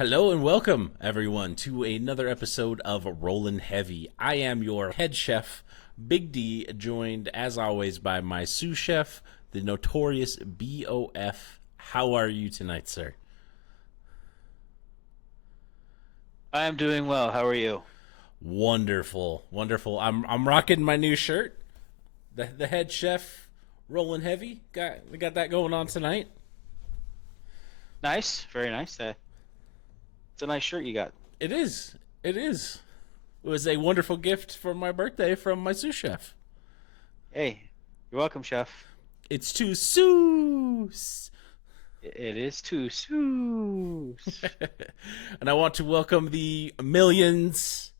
Hello and welcome, everyone, to another episode of Rollin Heavy. I am your head chef, Big D, joined as always by my sous chef, the notorious BOF. How are you tonight, sir? I am doing well. How are you? Wonderful, wonderful. I'm rocking my new shirt, the head chef, Rollin Heavy. We got that going on tonight. Nice, very nice. It's a nice shirt you got. It is, it is. It was a wonderful gift for my birthday from my sous chef. Hey, you're welcome, chef. It's to sous. It is too soon. And I want to welcome the millions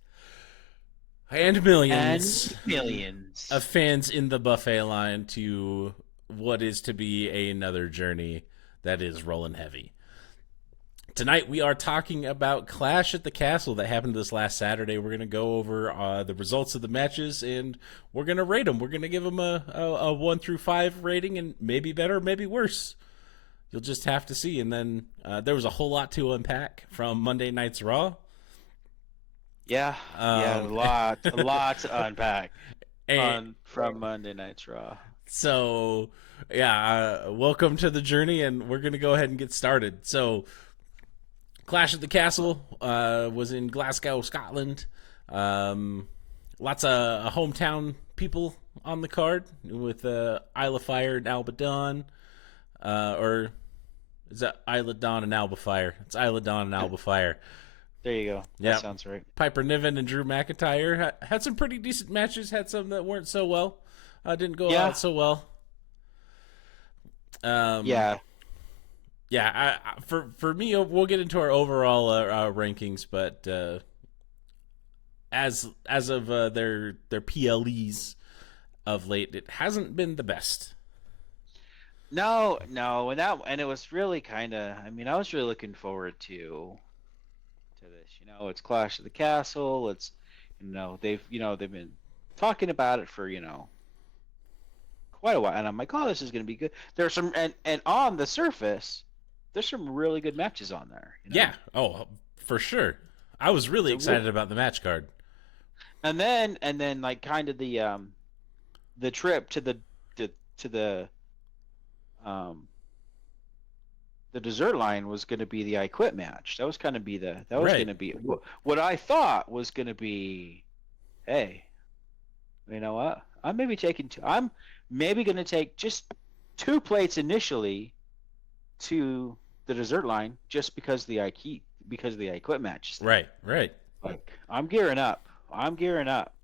and And millions of millions. fans in the buffet line to what is to be another journey that is rolling heavy. Tonight we are talking about Clash at the Castle that happened this last Saturday. We're going to go over the results of the matches and we're going to rate them. We're going to give them a 1 through 5 rating and maybe better, maybe worse. You'll just have to see. And then there was a whole lot to unpack from Monday Night's Raw. Yeah, yeah, Um, a lot to unpack and on from Monday Night's Raw. so, yeah, welcome to the journey, and we're going to go ahead and get started. So, Clash at the Castle was in Glasgow, Scotland. Lots of hometown people on the card with Isla Fire and Alba Dawn. Or is that Isla Dawn and Alba Fire? It's Isla Dawn and Alba Fire. There you go. That Yeah. sounds right. Piper Niven and Drew McIntyre had some pretty decent matches. Had some that weren't so well. Didn't go Yeah, out so well. Um, yeah. yeah. For me, we'll get into our overall rankings, but as of their PLEs of late, it hasn't been the best. No, no, and it was really kind of. I mean, I was really looking forward to this. It's Clash of the Castle. It's they've been talking about it for quite a while, and I'm like, oh, this is going to be good. There's some, and on the surface, there's some really good matches on there. Yeah. Oh, for sure. I was really So excited about the match card. and then like kind of the trip to um the dessert line was going to be the I Quit match. That was going to be that was going Right. to be what I thought was going to be. Hey, you know what? I'm maybe going to take just two plates initially to the dessert line just because the I Quit match is there. Right. Right. Like I'm gearing up. I'm gearing up.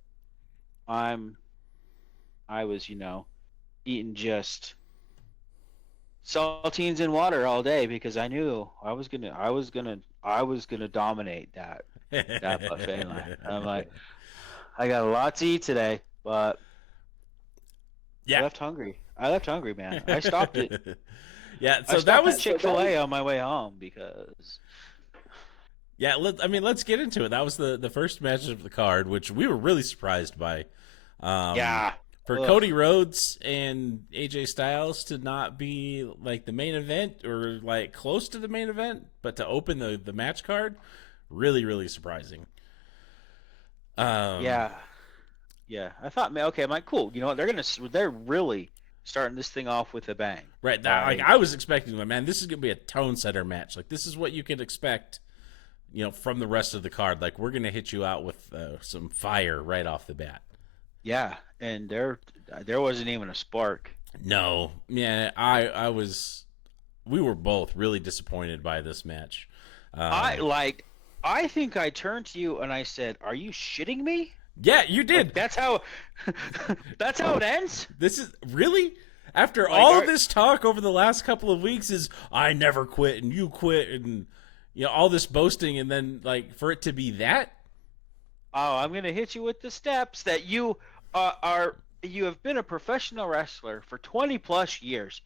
I'm I was eating just saltines and water all day because I knew I was gonna dominate that buffet line. I'm like, I got a lot to eat today, but I Yeah. left hungry. I left hungry, man. I stopped it. Yeah. I So that stopped at was. Chick-fil-A on my way home because Yeah. Let's get into it. That was the first match of the card, which we were really surprised by. Um, yeah. for Ugh. Cody Rhodes and AJ Styles to not be like the main event or like close to the main event, but to open the match card, really surprising. Um, Yeah. Yeah. I thought, man, okay, I'm like, cool. You know what? They're really starting this thing off with a bang. right. That like By I was expecting, like, man, this is gonna be a tone setter match. Like this is what you can expect, from the rest of the card. Like we're gonna hit you out with some fire right off the bat. Yeah, and there wasn't even a spark. No, yeah, I was. We were both really disappointed by this match. I Um, like I think I turned to you and I said, "Are you shitting me?" yeah, you Like did. that's how that's how it ends? This is really after Like all of this talk over the last couple of weeks is I never quit and you quit and all this boasting and then like for it to be that. I'm going to hit you with the steps that you have been a professional wrestler for 20 plus years.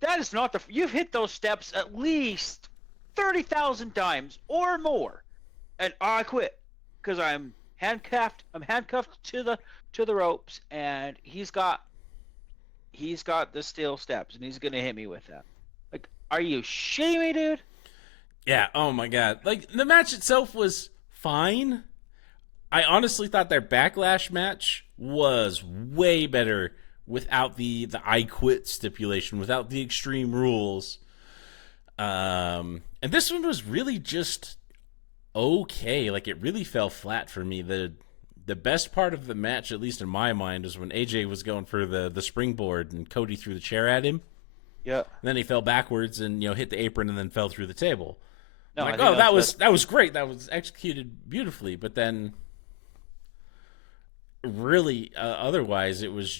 That is not you've hit those steps at least 30,000 times or more. And I quit because I'm handcuffed to the ropes and he's got the steel steps and he's gonna hit me with that. Like, are you shitting me, dude? Yeah, oh my god. Like, the match itself was fine. I honestly thought their backlash match was way better without the I quit stipulation, without the extreme rules. And this one was really just okay. Like, it really fell flat for me. The best part of the match, at least in my mind, was when AJ was going for the springboard and Cody threw the chair at him. Yeah. And then he fell backwards and hit the apron and then fell through the table. No, I'm I like, think oh, that's that was great. That was executed beautifully. But then, really, otherwise, it was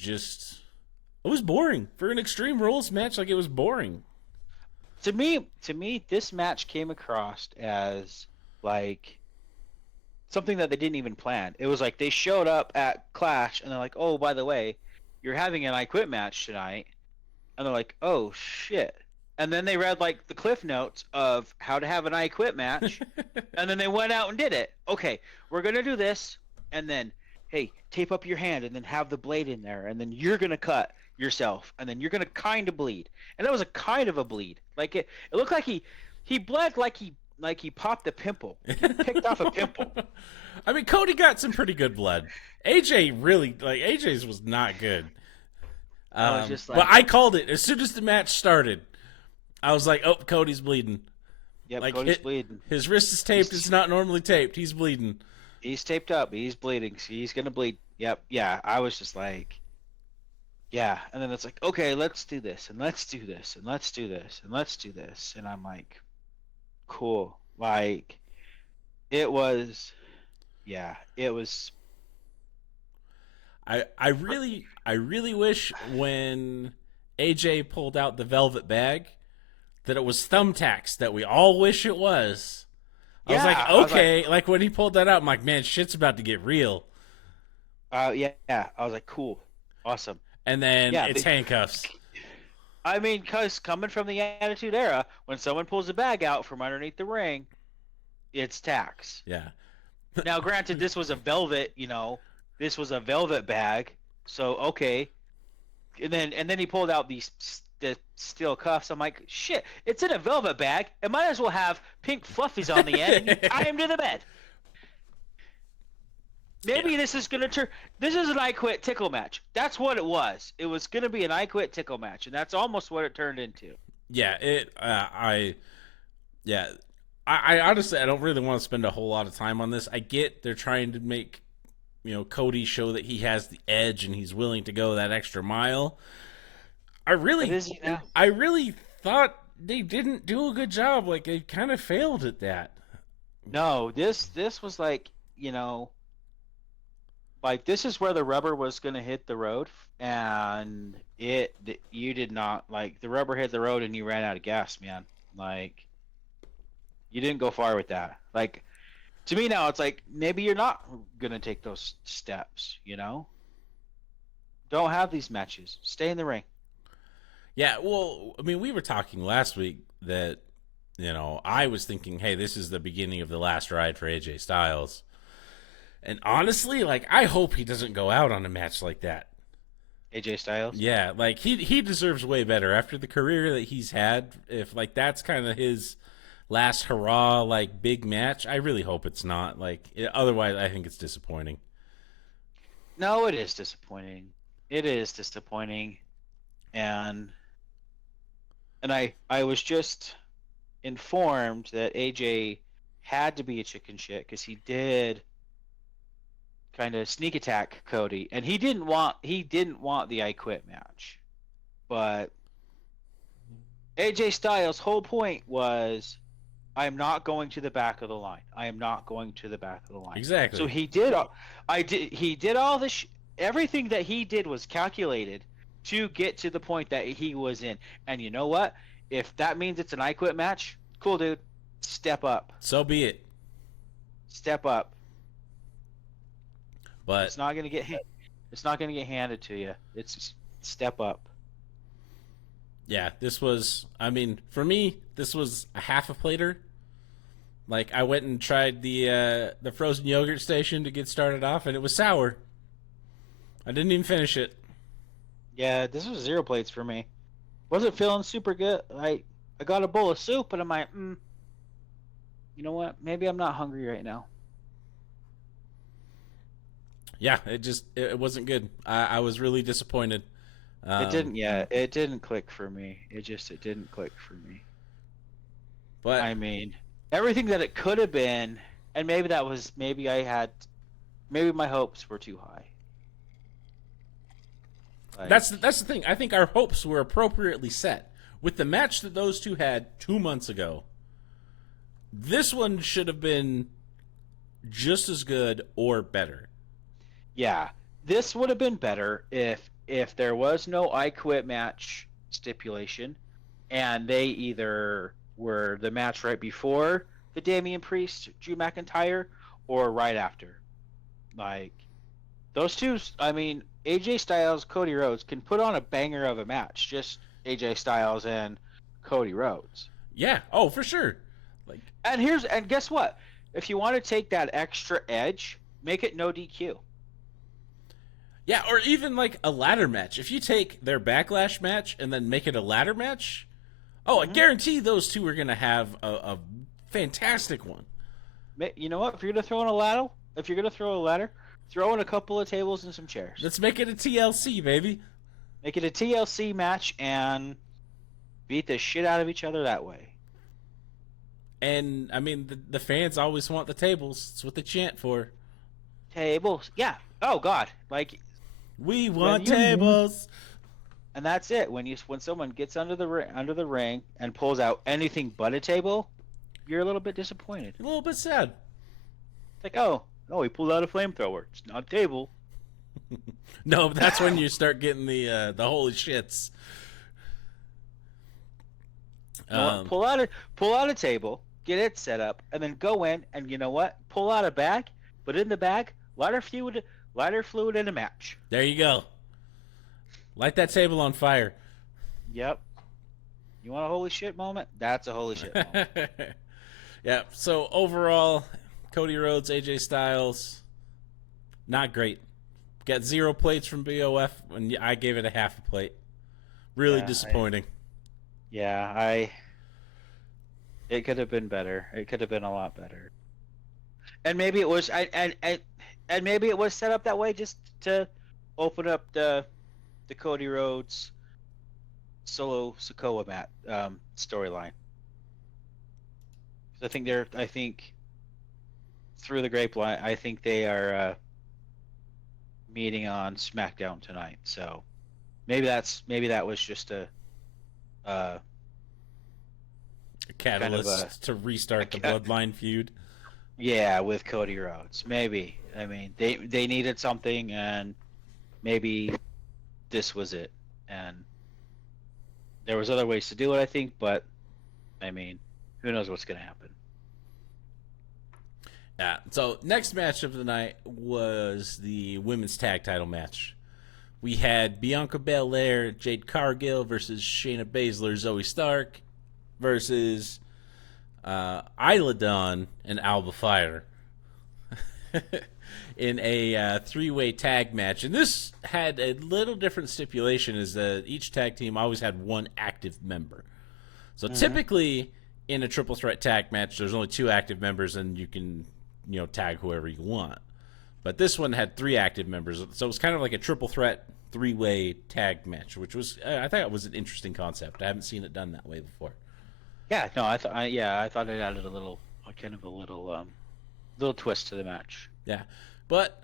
boring for an Extreme Rules match. Like, it was boring. to me, this match came across as like something that they didn't even plan. It was like they showed up at Clash and they're like, "Oh, by the way, you're having an I Quit match tonight," and they're like, "Oh shit." And then they read like the cliff notes of how to have an I Quit match, and then they went out and did it. Okay, we're gonna do this, and then hey, tape up your hand, and then have the blade in there, and then you're gonna cut yourself, and then you're gonna kind of bleed. And that was a kind of a bleed. Like it looked like he bled like he popped a pimple. He picked off a pimple. I mean, Cody got some pretty good blood. AJ really, like, AJ's was not good. I was just like, But I called it as soon as the match started. I was like, oh, Cody's bleeding. yep, Like, Cody's bleeding. his wrist is taped. It's not normally taped. He's bleeding. He's taped up. He's bleeding. He's gonna bleed. Yep. Yeah. I was just like, yeah. And then it's like, okay, let's do this, and let's do this, and let's do this, and let's do this. And I'm like, cool. Like, it was, yeah, it was. I really wish when AJ pulled out the velvet bag that it was thumbtacks that we all wish it was. I was like, okay, like when he pulled that out, I'm like, man, shit's about to get real. Yeah. I was like, cool, awesome. And then Yeah, it's handcuffs. I mean, because coming from the Attitude Era, when someone pulls a bag out from underneath the ring, it's tax. Yeah. Now, granted, this was a velvet, this was a velvet bag, so okay. And then he pulled out the steel cuffs. I'm like, shit, it's in a velvet bag. It might as well have pink fluffies on the end, and you tie him to the bed. Maybe this is gonna turn. This is an I Quit tickle match. That's what it was. It was gonna be an I Quit tickle match, and that's almost what it turned into. Yeah, I honestly, I don't really want to spend a whole lot of time on this. I get they're trying to make, Cody show that he has the edge and he's willing to go that extra mile. I really thought they didn't do a good job. Like, they kind of failed at that. No, this was like, like this is where the rubber was gonna hit the road, and you did not, like, the rubber hit the road and you ran out of gas, man. Like, you didn't go far with that. Like, to me now, it's like maybe you're not gonna take those steps. Don't have these matches. Stay in the ring. Yeah, well, I mean, we were talking last week that, I was thinking, hey, this is the beginning of the last ride for AJ Styles. And honestly, like, I hope he doesn't go out on a match like that. AJ Styles? Yeah, like, he deserves way better after the career that he's had. If, like, that's kind of his last hurrah, like, big match, I really hope it's not. Like, otherwise, I think it's disappointing. No, it is disappointing. It is disappointing. And I was just informed that AJ had to be a chicken shit because he did kind of sneak attack Cody, and he didn't want the I Quit match. But AJ Styles' whole point was, I am not going to the back of the line. I am not going to the back of the line. Exactly. So he did all this. Everything that he did was calculated to get to the point that he was in. And you know what? If that means it's an I Quit match, cool, dude. Step up. So be it. Step up. But it's not gonna get hit. It's not gonna get handed to you. It's just step up. yeah, this was, I mean, for me, this was a half a plater. Like, I went and tried the frozen yogurt station to get started off, and it was sour. I didn't even finish it. Yeah, this was 0 plates for me. Wasn't feeling super good. I got a bowl of soup, and I'm like, you know what? Maybe I'm not hungry right now. Yeah, it wasn't good. I was really disappointed. It Um, didn't. Yeah, it didn't click for me. It didn't click for me. but I mean, everything that it could have been, and maybe that was maybe my hopes were too high. Like, that's the thing. I think our hopes were appropriately set with the match that those two had 2 months ago. This one should have been just as good or better. yeah, this would have been better if there was no I quit match stipulation, and they either were the match right before the Damian Priest Drew McIntyre or right after. Like those two, I mean, AJ Styles, Cody Rhodes can put on a banger of a match. Just AJ Styles and Cody Rhodes. Yeah. Oh, for sure. Like, And guess what? If you want to take that extra edge, make it no DQ. yeah, or even like a ladder match. If you take their backlash match and then make it a ladder match, oh, I Mm-hmm. guarantee those two are gonna have a fantastic one. You know what? If you're gonna throw a ladder, throw in a couple of tables and some chairs. Let's make it a TLC, baby. Make it a TLC match and beat the shit out of each other that way. And I mean, the fans always want the tables. It's what they chant for. Tables, yeah. Oh God, like We when want you tables. and that's it. When someone gets under the ring and pulls out anything but a table, you're a little bit disappointed. A little bit sad. It's like, oh, no, he pulled out a flamethrower. It's not a table. No, that's when you start getting the holy shits. You know what? Um, Pull out a table, get it set up, and then go in and you know what? Pull out a bag, but in the bag, lighter fluid in a match. there you go. Light that table on fire. Yep. You want a holy shit moment? That's a holy shit moment. Yeah. So overall, Cody Rhodes, AJ Styles, not great. Got 0 plates from BOF, and I gave it a half a plate. Really Yeah, disappointing. I it could have been better. It could have been a lot better. And maybe it was and maybe it was set up that way just to open up the Cody Rhodes solo Sokoa mat storyline. I think through the grapevine, I think they are meeting on SmackDown tonight. So maybe that was just uh, A kind of catalyst to restart the Bloodline feud. yeah, with Cody Rhodes. Maybe. I mean, they needed something, and maybe this was it. And there was other ways to do it, I think, but I mean, who knows what's going to happen? Yeah. So next match of the night was the women's tag title match. We had Bianca Belair, Jade Cargill versus Shayna Baszler, Zoe Stark versus Isla Dawn and Alba Fire in a three-way tag match. And this had a little different stipulation, is that each tag team always had one active member. So typically in a triple threat tag match, there's only 2 active members, and you can tag whoever you want. But this one had 3 active members, so it was kind of like a triple threat 3-way tag match, which was I thought it was an interesting concept. I haven't seen it done that way before. Yeah, no, I thought it added a little, little twist to the match. Yeah, but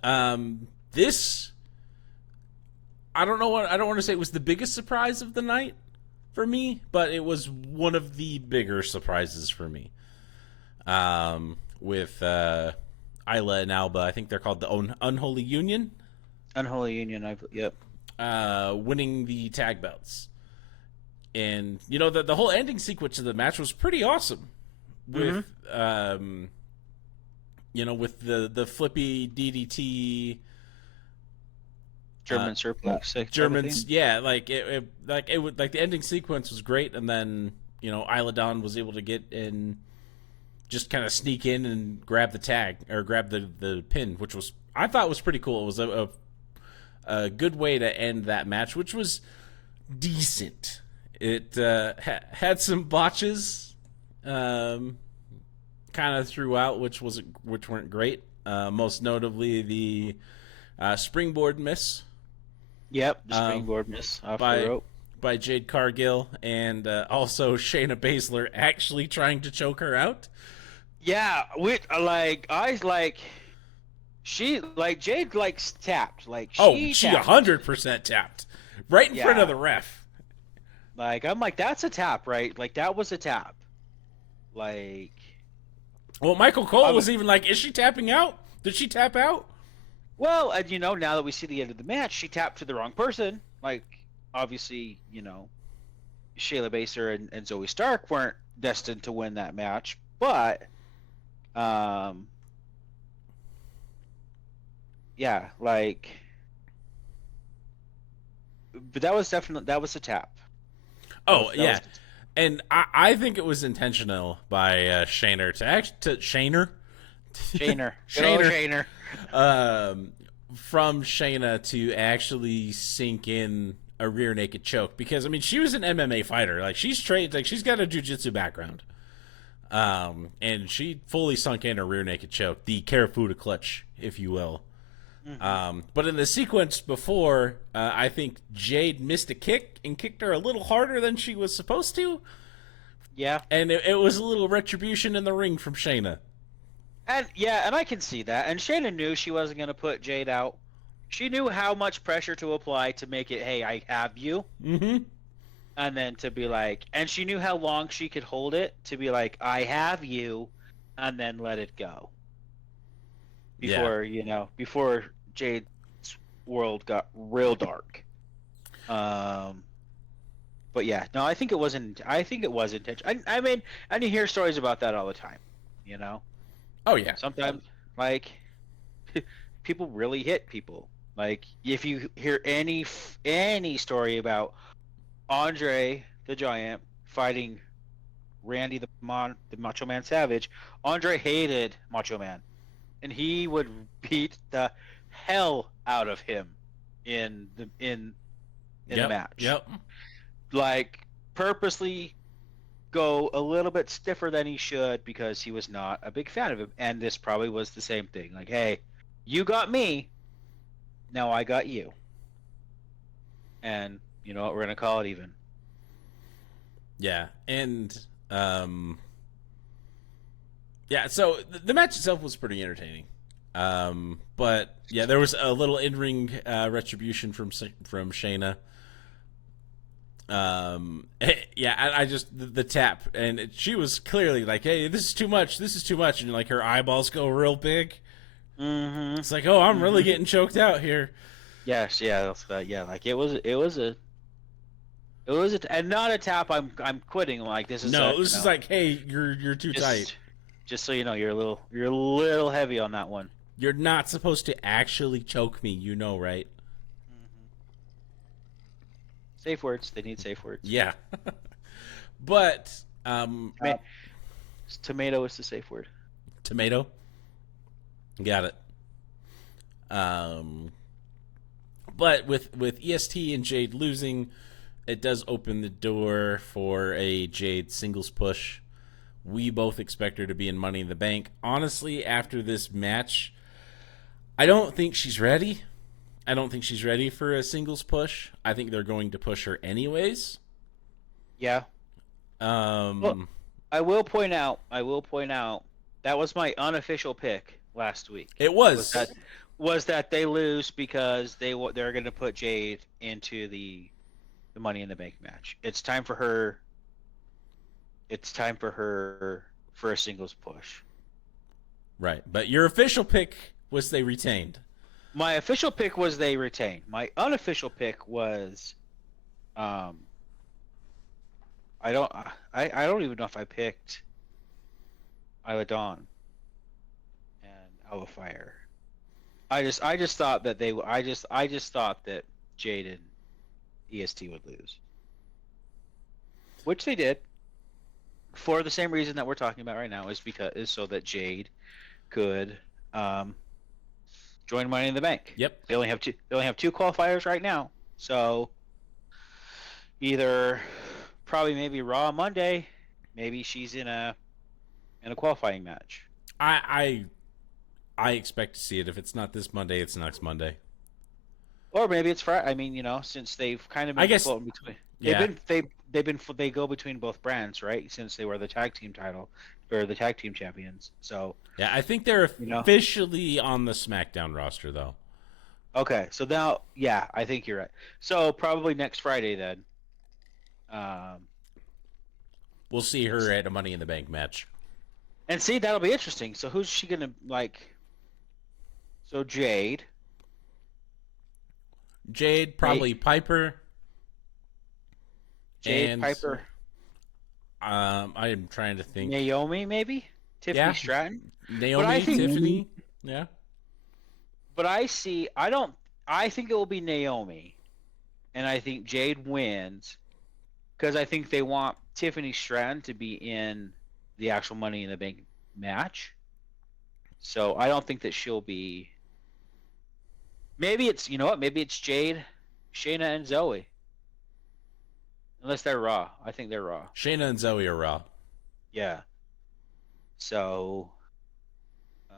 this, I don't want to say it was the biggest surprise of the night for me, but it was one of the bigger surprises for me. With Isla and Alba, I think they're called the Unholy Union. Unholy Union, yep. Winning the tag belts. And the whole ending sequence of the match was pretty awesome. With with the flippy DDT German suplex. Germans, yeah, like the ending sequence was great, and then Isla Dawn was able to get in, just kind of sneak in and grab the tag or grab the pin, which was, I thought, was pretty cool. It was a good way to end that match, which was decent. It had some botches, kind of throughout, which weren't great. Most notably the springboard miss Yep, the uh, springboard miss off the by rope. Jade Cargill, and also Shayna Baszler actually trying to choke her out. Yeah, we like I like she like Jade like tapped like Oh, she she tapped. 100% tapped right in front of Yeah, the ref. like I'm like that's a tap, right? Like that was a tap. Like Well, Michael Cole I'm was even like, "Is she tapping out? Did she tap out?" well, and now that we see the end of the match, she tapped to the wrong person. Like obviously, Shayla Baszler and Zoe Stark weren't destined to win that match, but um yeah, like but that was a tap. Oh That yeah, was and I think it was intentional by Shayner to Shayner, Shaner. Good old Shayner, Shaner. um, from Shayna to actually sink in a rear naked choke, because I mean she was an MMA fighter, like she's trained, like she's got a jujitsu background, and she fully sunk in a rear naked choke, the Karafuda clutch, if you will. Hmm. But in the sequence before, I think Jade missed a kick and kicked her a little harder than she was supposed to, Yeah. and it was a little retribution in the ring from Shayna. And I can see that. And Shayna knew she wasn't going to put Jade out. She knew how much pressure to apply to make it, hey, I have you. Mm-hmm. And then to be like, and she knew how long she could hold it to be like, I have you, and then let it go. Yeah. Before Jade's world got real dark. Um, but yeah, no, I think it was intentional. I mean, and you hear stories about that all the time, you know? Oh yeah. Sometimes, like, people really hit people. Like, if you hear any story about Andre the Giant fighting Randy the Macho Man Savage, Andre hated Macho Man, and he would beat the hell out of him in the Yep. match. Yep. Like, purposely go a little bit stiffer than he should because he was not a big fan of him. And this probably was the same thing. Like, hey, you got me, now I got you. And you know what, we're gonna call it even. Yeah. And yeah. So the match itself was pretty entertaining. But yeah, there was a little in-ring retribution from Shayna. Yeah, I just the tap, and she was clearly like, "Hey, this is too much. This is too much," and like her eyeballs go real big. Mm-hmm. It's like, "Oh, I'm really Mm-hmm. getting choked out here." Yes, yeah, yeah. Like and not a tap. I'm quitting. Like this is a No, this is like, "Hey, you're too tight. just just so you know, you're a little heavy on that one. You're not supposed to actually choke me, you know, right?" Mm-hmm. Safe words. They need safe words. Yeah. But Toma- Tomato is the safe word. tomato, got it. Um, but with EST and Jade losing, it does open the door for a Jade singles push. We both expect her to be in Money in the Bank. Honestly, after this match, I don't think she's ready. I don't think she's ready for a singles push. I think they're going to push her anyways. Yeah. Well, Um, I will point out. That was my unofficial pick last week. it Was was. that they lose because they're going to put Jade into the Money in the Bank match. It's time for her. It's time for her for a singles push. Right. But your official pick was they retained. My official pick was they retain. My unofficial pick was, um, I don't even know if I picked Isla Dawn and Alpha Fire. I just thought that I just thought that Jade and EST would lose, which they did for the same reason that we're talking about right now, is so that Jade could join Money in the Bank. Yep. They only have two qualifiers right now, so either probably maybe Raw Monday, maybe she's in a in a qualifying match. I I expect to see it. If it's not this Monday, it's next Monday. Or maybe it's Friday. I mean, since they've kind of I been guess. floating between, Yeah. they go between both brands, right? Since they were the tag team title or the tag team champions. So, Yeah, I think they're you know, officially on the SmackDown roster though. okay. So now, yeah, I think you're right. So probably next Friday then. Um, We'll see her at a Money in the Bank match. and see, that'll be interesting. So who's she gonna like? So Jade, Na- probably Piper, Jade and Piper, I am trying to think. Naomi, maybe Tiffany Yeah, Stratton. But I Naomi, think, Tiffany. Yeah, but I see. I don't. I think it will be Naomi, and I think Jade wins because I think they want Tiffany Stratton to be in the actual Money in the Bank match. So I don't think that she'll be. Maybe it's what? Maybe it's Jade, Shayna, and Zoe. Unless they're Raw, I think they're Raw. Shayna and Zoe are Raw. Yeah. So um,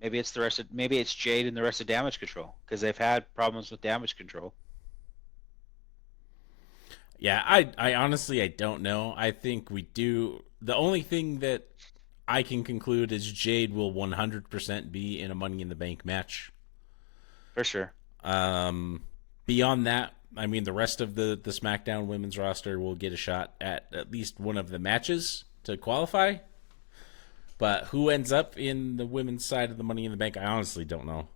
maybe it's Jade and the rest of Damage Control because they've had problems with Damage Control. Yeah, I honestly I don't know. I think we do. The only thing that I can conclude is Jade will 100% be in a Money in the Bank match. For sure. Um, Beyond that, I mean, the rest of the SmackDown women's roster will get a shot at least one of the matches to qualify. But who ends up in the women's side of the Money in the Bank, I honestly don't know.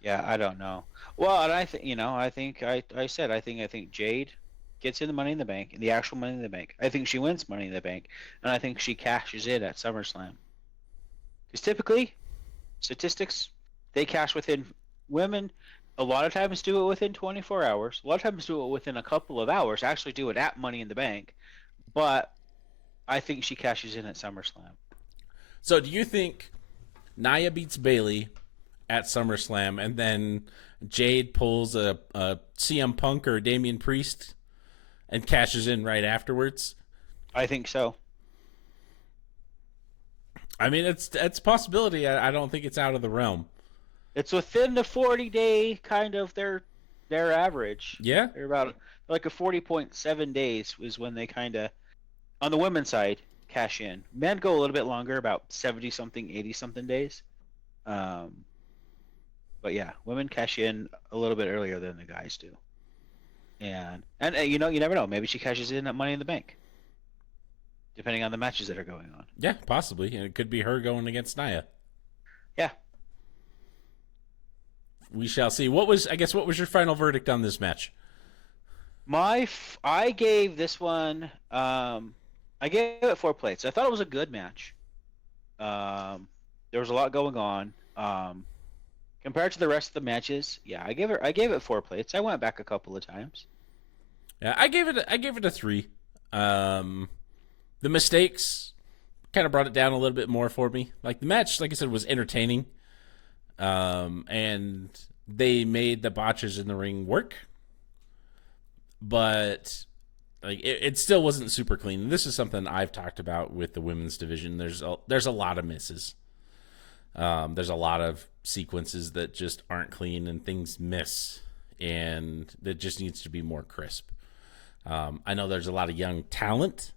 Yeah, I don't know. Well, and I think I think I said I think Jade gets in the Money in the Bank, the actual Money in the Bank. I think she wins Money in the Bank, and I think she cashes in at SummerSlam. Because typically, statistics, they cash within women. A lot of times do it within 24 hours. A lot of times do it within a couple of hours. Actually, do it at Money in the Bank, but I think she cashes in at SummerSlam. So do you think Nia beats Bailey at SummerSlam and then Jade pulls a CM Punk or Damian Priest and cashes in right afterwards? I think so. I mean, it's a possibility. I don't think it's out of the realm. It's within the 40-day kind of their average. Yeah, They're about like a 40.7 days is when they kind of on the women's side cash in. Men go a little bit longer, about 70 something, 80 something days. Um, but yeah, women cash in a little bit earlier than the guys do. And you never know. Maybe she cashes in at Money in the Bank, depending on the matches that are going on. yeah, possibly. And it could be her going against Nia. Yeah, We shall see. What was your final verdict on this match? I gave this one. I gave it 4 plates. I thought it was a good match. There was a lot going on. Compared to the rest of the matches, yeah, I gave it 4 plates. I went back a couple of times. Yeah, I gave it a 3. Um, the mistakes kind of brought it down a little bit more for me. Like the match, like I said, was entertaining. And they made the botches in the ring work, but like it still wasn't super clean. And this is something I've talked about with the women's division. There's a lot of misses. There's a lot of sequences that just aren't clean and things miss, and that just needs to be more crisp. I know there's a lot of young talent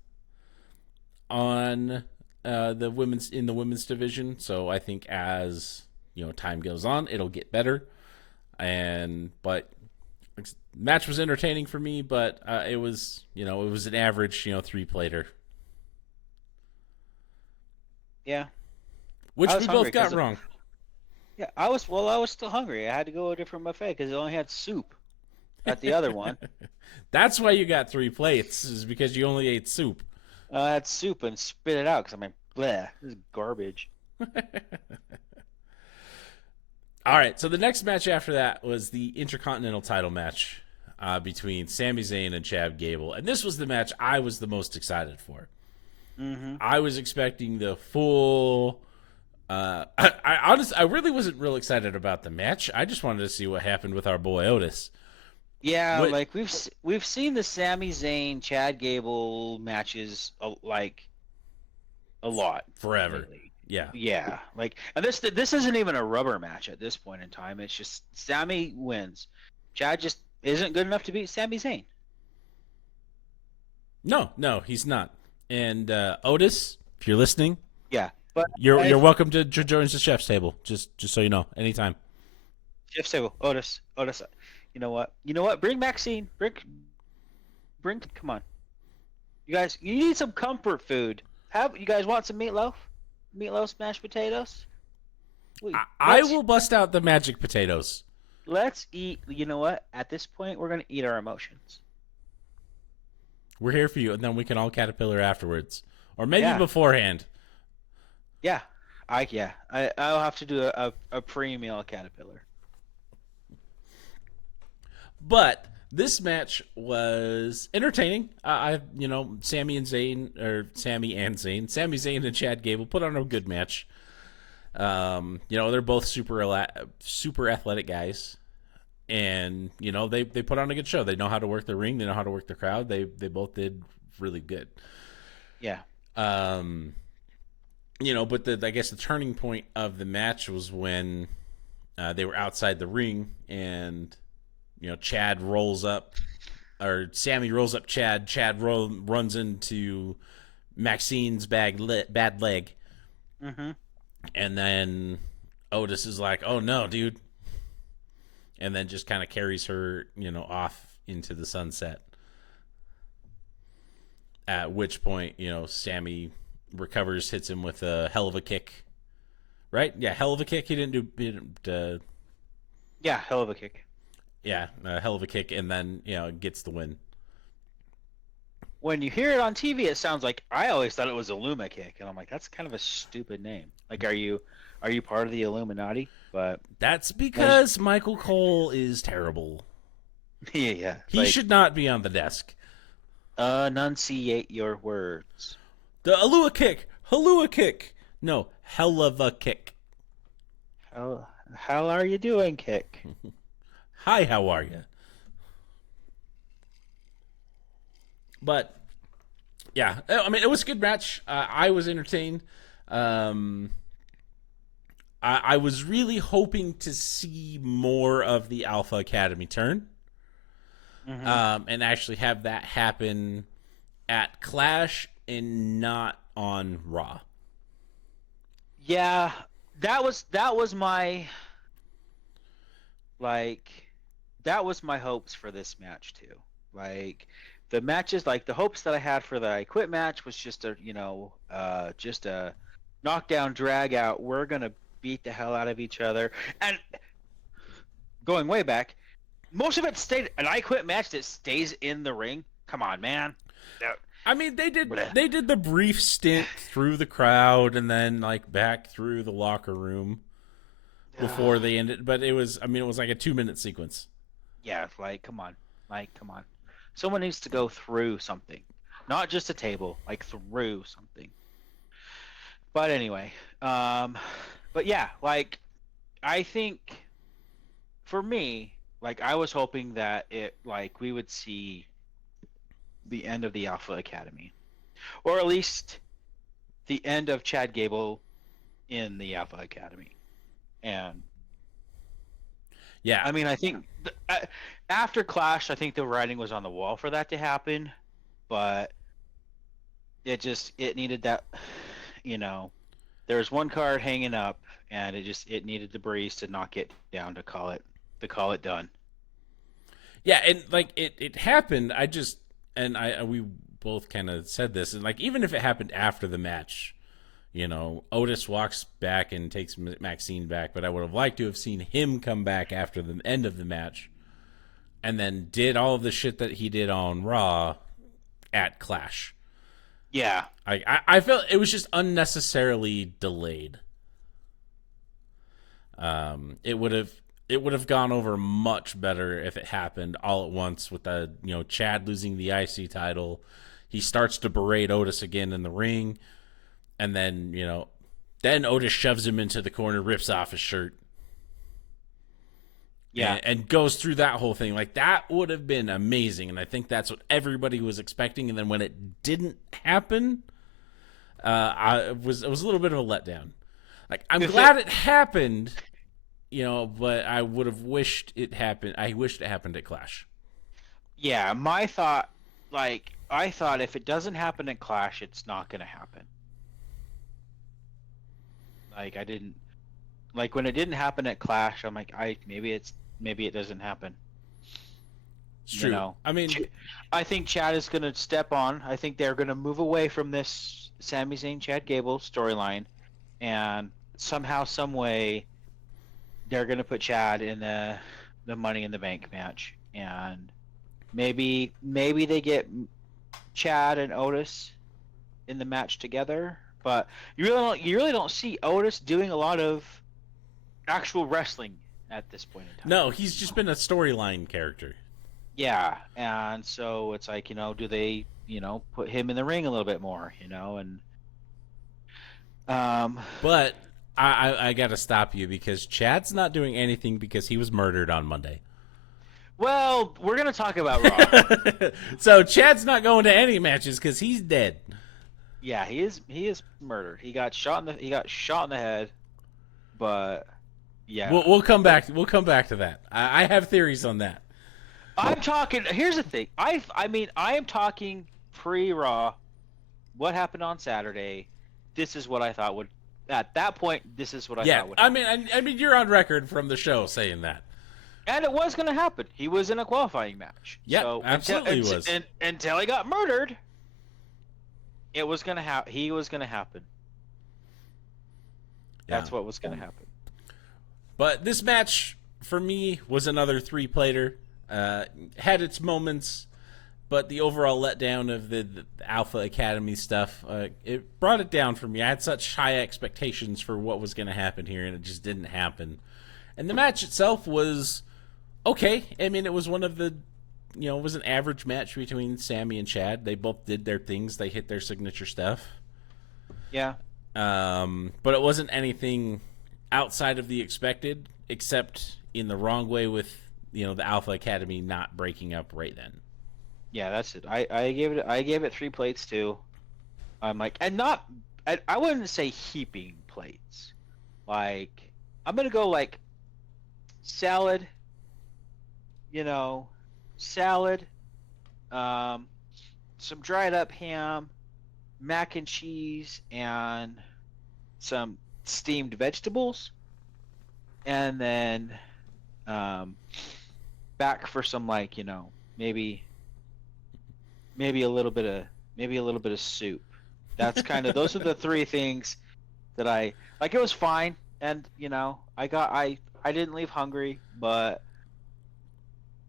on the women's division, so I think as time goes on, it'll get better. But match was entertaining for me, but it was an average 3-plater, Yeah, which I we was hungry both got because wrong. yeah, I was still hungry. I had to go to a different buffet because it only had soup at the other one. That's why you got 3 plates, is because you only ate soup. I had soup and spit it out because I'm like, bleh, this is garbage. All right, so the next match after that was the Intercontinental title match between Sami Zayn and Chad Gable, and this was the match I was the most excited for. Mm-hmm. I was expecting the full. I really wasn't real excited about the match. I just wanted to see what happened with our boy Otis. Yeah, What? like we've seen the Sami Zayn Chad Gable matches like a lot forever. lately. Yeah. Yeah, like, and this isn't even a rubber match at this point in time. It's just Sammy wins. Chad just isn't good enough to beat Sami Zayn. No, no, he's not. And Otis, if you're listening, Yeah, but you're if welcome to join the chef's table. Just so you know, anytime. Jeff Sable, Otis, you know what? Bring Maxine. Bring. Come on, you guys. You need some comfort food. Have you guys want some meatloaf? Meatloaf, mashed potatoes. We I will bust out the magic potatoes. let's eat. You know what? At this point, we're gonna eat our emotions. We're here for you, and then we can all caterpillar afterwards, or maybe Yeah, beforehand. yeah. I'll have to do a pre-meal caterpillar. But this match was entertaining. Sami and Zayn, Sami Zayn and Chad Gable put on a good match. They're both super athletic guys, and they put on a good show. They know how to work the ring. They know how to work the crowd. They both did really good. Yeah. But I guess the turning point of the match was when they were outside the ring, and Chad rolls up, or Sammy rolls up Chad. Chad runs into Maxine's bad leg, Mm-hmm. and then Otis is like, "Oh no, dude," and then just kind of carries her, off into the sunset. At which point, Sammy recovers, hits him with a hell of a kick. Right? Yeah, hell of a kick. He didn't. Yeah, hell of a kick. Yeah, a hell of a kick, and then gets the win. When you hear it on TV, it sounds like I always thought it was a Luma kick, and I'm like, that's kind of a stupid name. Like, are you part of the Illuminati? But That's because Michael Cole is terrible. yeah, He should not be on the desk. enunciate your words. The Alua kick, Halua kick. No, hell of a kick. How are you doing, kick? Hi, how are you? But yeah, I mean, it was a good match. I was entertained. I was really hoping to see more of the Alpha Academy turn, and actually have that happen at Clash and not on Raw. Yeah, that was my like that was my hopes for this match too. Like the matches, like the hopes that I had for the I Quit match was just a knockdown drag out. We're gonna beat the hell out of each other, and going way back, most of it stayed an I Quit match that stays in the ring. Come on, man. I mean, they did the brief stint through the crowd and then like back through the locker room before they ended. But it was like a 2-minute sequence. Yeah, come on. Someone needs to go through something, not just a table, like through something. But anyway, but yeah, like I think for me, like I was hoping that we would see the end of the Alpha Academy, or at least the end of Chad Gable in the Alpha Academy, and yeah, I mean, I think after Clash, I think the writing was on the wall for that to happen, but it needed that, there was one card hanging up, and it needed the breeze to knock it down to call it done. Yeah, and like it happened. We both kind of said this, and like even if it happened after the match, Otis walks back and takes Maxine back, but I would have liked to have seen him come back after the end of the match and then did all of the shit that he did on Raw at Clash. Yeah. I felt it was just unnecessarily delayed. It would have gone over much better if it happened all at once with the Chad losing the IC title. He starts to berate Otis again in the ring. And then, then Otis shoves him into the corner, rips off his shirt. Yeah. And goes through that whole thing. Like, that would have been amazing. And I think that's what everybody was expecting. And then when it didn't happen, it was a little bit of a letdown. Like, I'm If glad it, it happened, but I would have wished it happened. I wished it happened at Clash. yeah, my thought, like, I thought if it doesn't happen in Clash, it's not gonna happen. Like, I didn't like when it didn't happen at Clash. I'm like, maybe it doesn't happen. It's You true. know, I mean, I think Chad is gonna step on. I think they're gonna move away from this Sami Zayn Chad Gable storyline, and somehow, some way, they're gonna put Chad in the Money in the Bank match, and maybe they get Chad and Otis in the match together, but you really don't see Otis doing a lot of actual wrestling at this point in time. no, he's just been a storyline character. Yeah, and so it's like, do they, put him in the ring a little bit more, and um But I got to stop you because Chad's not doing anything because he was murdered on Monday. well, we're going to talk about Raw. So Chad's not going to any matches because he's dead. Yeah, he is murdered. He got shot in the head, but yeah. We'll come back. We'll come back to that. I have theories on that. I'm talking. Here's the thing. I mean, I am talking pre-Raw. What happened on Saturday? This is what I thought would. At that point, this is what I Yeah, thought would I happen. mean, I mean, you're on record from the show saying that. And it was going to happen. He was in a qualifying match. Yeah, So absolutely was. until he got murdered, it was going to happen. He was going to happen. That's Yeah. what was going to happen. But this match for me was another three-plater. Had its moments, but the overall letdown of the Alpha Academy stuff, it brought it down for me. I had such high expectations for what was going to happen here, and it just didn't happen. And the match itself was okay. I mean, it was one of the, it was an average match between Sammy and Chad. They both did their things. They hit their signature stuff. Yeah. But it wasn't anything outside of the expected, except in the wrong way with, the Alpha Academy not breaking up right then. Yeah, that's it. I gave it 3 plates too. I'm like, and not, I wouldn't say heaping plates. Like, I'm gonna go like salad, salad, some dried up ham, mac and cheese, and some steamed vegetables, and then back for some, like, maybe a little bit of soup. That's kind of those are the 3 things that I like. It was fine, and I didn't leave hungry, but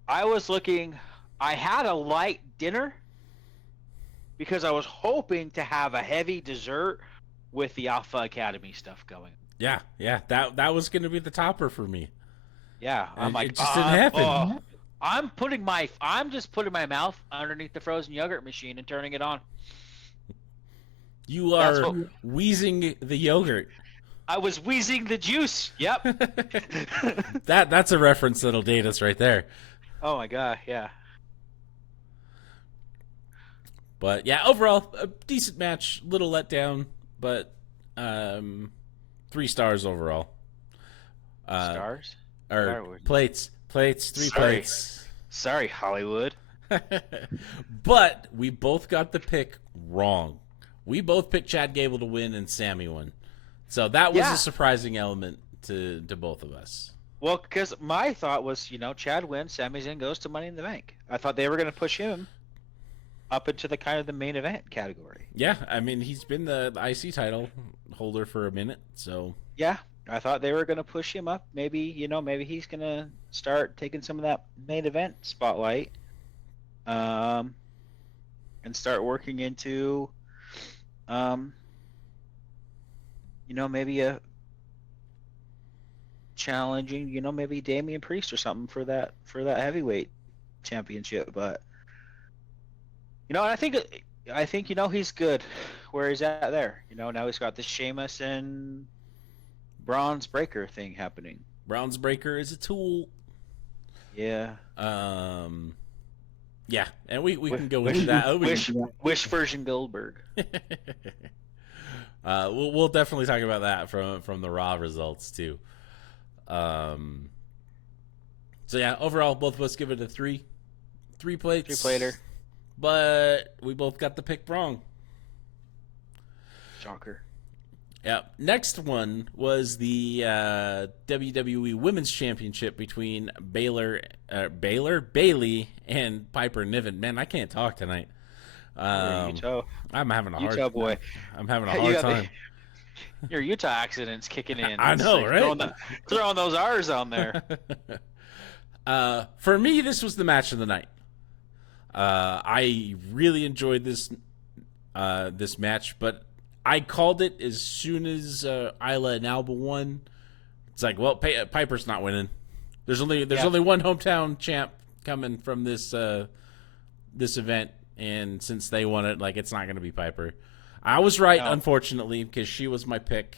I had a light dinner because I was hoping to have a heavy dessert with the Alpha Academy stuff going. Yeah, that was going to be the topper for me. Yeah, I'm And like, it just didn't happen. oh, I'm just putting my mouth underneath the frozen yogurt machine and turning it on. You That's are what wheezing the yogurt. I was wheezing the juice. Yep. That's a reference that'll date us right there. Oh my god, yeah. But yeah, overall, a decent match. Little letdown, but 3 stars overall. Stars? Or Starwood. plates, 3 Sorry. plates. Sorry, Hollywood. But we both got the pick wrong. We both picked Chad Gable to win and Sammy won. So that was Yeah. a surprising element to both of us. Well, because my thought was, Chad wins, Sami Zayn goes to Money in the Bank. I thought they were going to push him up into the kind of the main event category. Yeah, I mean, he's been the IC title holder for a minute, so Yeah, I thought they were going to push him up. Maybe, maybe he's going to start taking some of that main event spotlight, and start working into, maybe a challenging, maybe Damian Priest or something for that heavyweight championship. But and I think he's good where he's at there. Now he's got this Sheamus and Bronze Breaker thing happening. Bronze Breaker is a tool. Yeah. Yeah, and we can go into that. Wish version Goldberg. We'll definitely talk about that from the Raw results too. Um, so yeah, overall, both of us give it a three Three plates, plater. but we both got the pick wrong. Shocker. Yeah. Next one was the WWE Women's Championship between Bailey, and Piper Niven. Man, I can't talk tonight. You're a Um, Utah I'm having a hard Utah boy. I'm having a You hard got the time. your Utah accidents kicking in. I It's know, like right? throwing those R's on there. For me, this was the match of the night. I really enjoyed this match, but I called it as soon as Isla and Alba won. It's like, well, Piper's not winning. There's only one hometown champ coming from this event, and since they won it, like it's not going to be Piper. I was right, No. unfortunately, because she was my pick,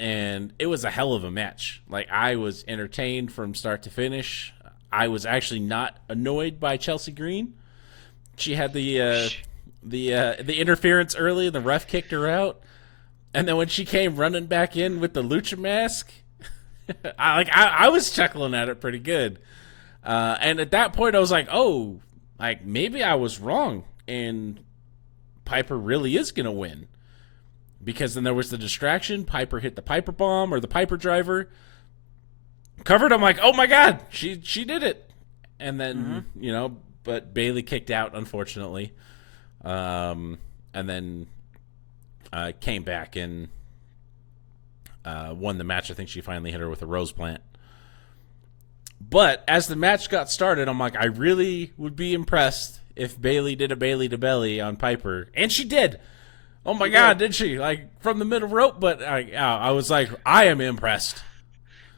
and it was a hell of a match. Like I was entertained from start to finish. I was actually not annoyed by Chelsea Green. She had the interference early, and the ref kicked her out. And then when she came running back in with the lucha mask, I was chuckling at it pretty good. And at that point, I was like, oh, like maybe I was wrong, and Piper really is gonna win. Because then there was the distraction. Piper hit the Piper bomb or the Piper driver. Covered. I'm like, oh my god, she did it. And then but Bailey kicked out, unfortunately. And then came back and won the match. I think she finally hit her with a rose plant. But as the match got started, I'm like, I really would be impressed if Bailey did a Bailey to belly on Piper, and she did. Oh my god, did she? Like from the middle rope, but I was like, I am impressed.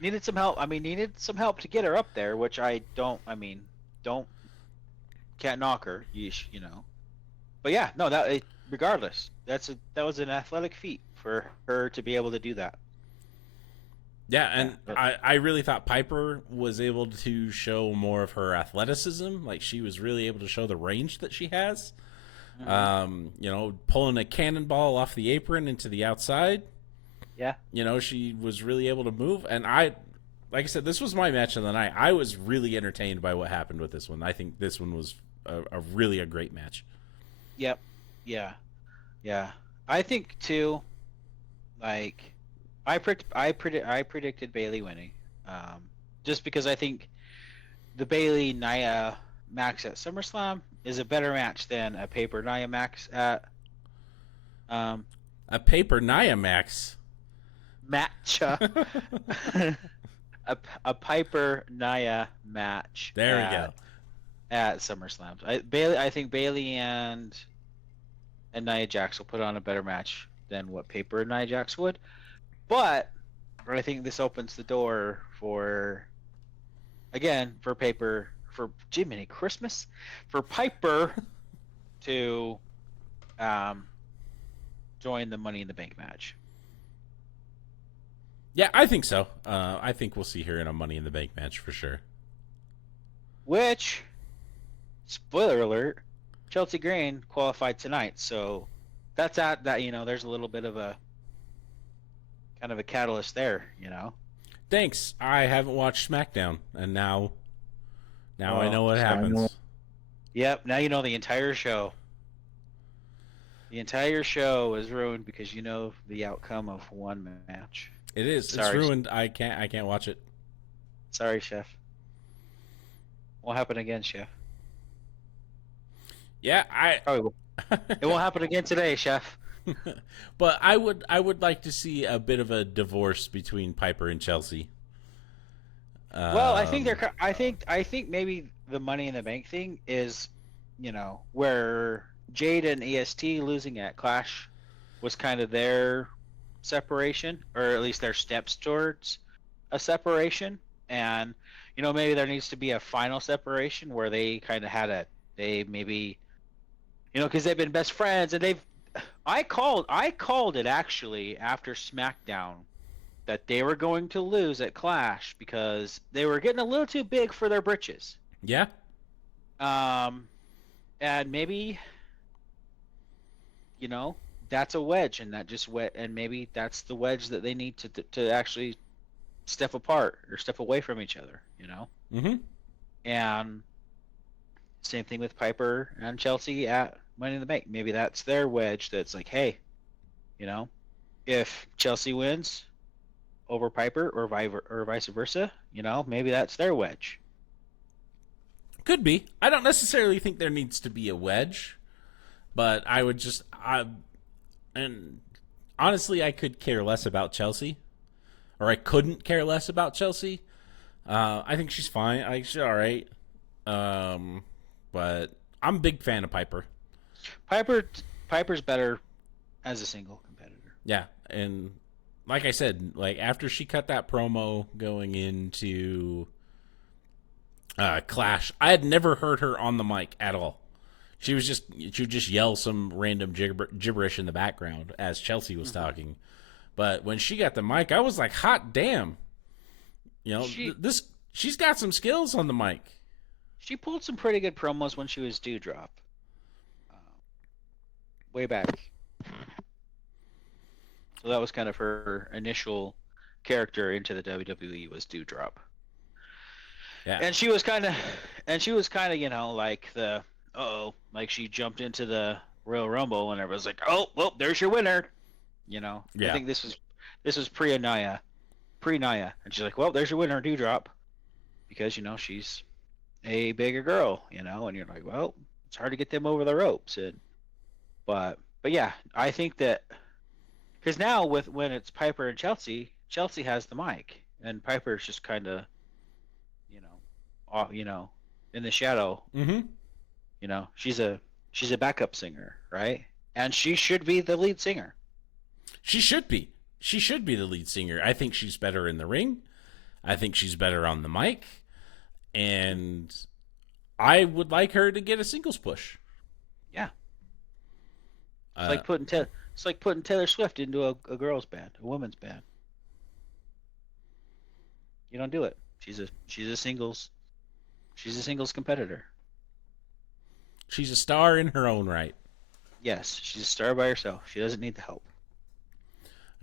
Needed some help. I mean, needed some help to get her up there, which I don't. I mean, can't knock her. You know. But yeah, no. Regardless, that was an athletic feat for her to be able to do that. Yeah, and Yeah. I really thought Piper was able to show more of her athleticism. Like she was really able to show the range that she has. Pulling a cannonball off the apron into the outside. Yeah. She was really able to move. And like I said, this was my match of the night. I was really entertained by what happened with this one. I think this one was a great match. Yep. Yeah. Yeah. I think too. Like, I predicted Bailey winning, just because I think the Bailey Nia Max at SummerSlam is a better match than a Paper Nia Max at A Paper Nia Max. match. A Piper Nia match. There we go. At SummerSlam. I think Bailey and Nia Jax will put on a better match than what Paper and Nia Jax would. But I think this opens the door for Paper, for Jiminy Christmas, for Piper to join the Money in the Bank match. Yeah, I think so. I think we'll see her in a Money in the Bank match for sure. Which, spoiler alert, Chelsea Green qualified tonight, so that's that. There's a little bit of a kind of a catalyst there. Thanks. I haven't watched SmackDown, and now I know what happens. Yep. Now you know the entire show. The entire show is ruined because you know the outcome of one match. It is. Sorry. It's ruined. I can't watch it. Sorry, Chef. Won't happen again, Chef. Yeah, It won't happen again today, Chef. But I would like to see a bit of a divorce between Piper and Chelsea. Well, I think maybe the Money in the Bank thing is, where Jade and EST losing at Clash was kind of their separation, or at least their steps towards a separation. And maybe there needs to be a final separation where they kind of they maybe, because they've been best friends, and I called it actually after SmackDown that they were going to lose at Clash because they were getting a little too big for their britches. Yeah. And maybe, that's a wedge, and that just and maybe that's the wedge that they need to actually step apart or step away from each other, you know. Mm-hmm. And same thing with Piper and Chelsea at Money in the Bank. Maybe that's their wedge. That's like, hey, you know, if Chelsea wins over Piper or vice versa, you know, maybe that's their wedge. Could be. I don't necessarily think there needs to be a wedge, but and honestly, I could care less about Chelsea, or I couldn't care less about Chelsea. I think she's fine. I think she's all right. But I'm a big fan of Piper. Piper Piper's better as a single competitor. Yeah, and like I said, like after she cut that promo going into Clash, I had never heard her on the mic at all. She would just yell some random gibberish in the background as Chelsea was talking. But when she got the mic, I was like, hot damn. You know, this she's got some skills on the mic. She pulled some pretty good promos when she was Dewdrop, uh, way back. So that was kind of her initial character into the WWE was Dewdrop. Yeah. And she was kind of, you know, like the like she jumped into the Royal Rumble and everyone's like, oh, well, there's your winner. You know, Yeah. I think this was pre-Naya, and she's like, well, there's your winner, Dewdrop, because you know she's a bigger girl, you know, and you're like, well, it's hard to get them over the ropes, and but yeah, I think that because now with when it's Piper and Chelsea, Chelsea has the mic, and Piper's just kind of, you know, you know, in the shadow. Mm-hmm. You know, she's a backup singer, right? And she should be the lead singer. She should be. She should be the lead singer. I think she's better in the ring. I think she's better on the mic. And I would like her to get a singles push. Yeah. It's like putting Taylor Swift into a girls band, a women's band. You don't do it. She's a singles competitor. She's a star in her own right. Yes, she's a star by herself. She doesn't need the help.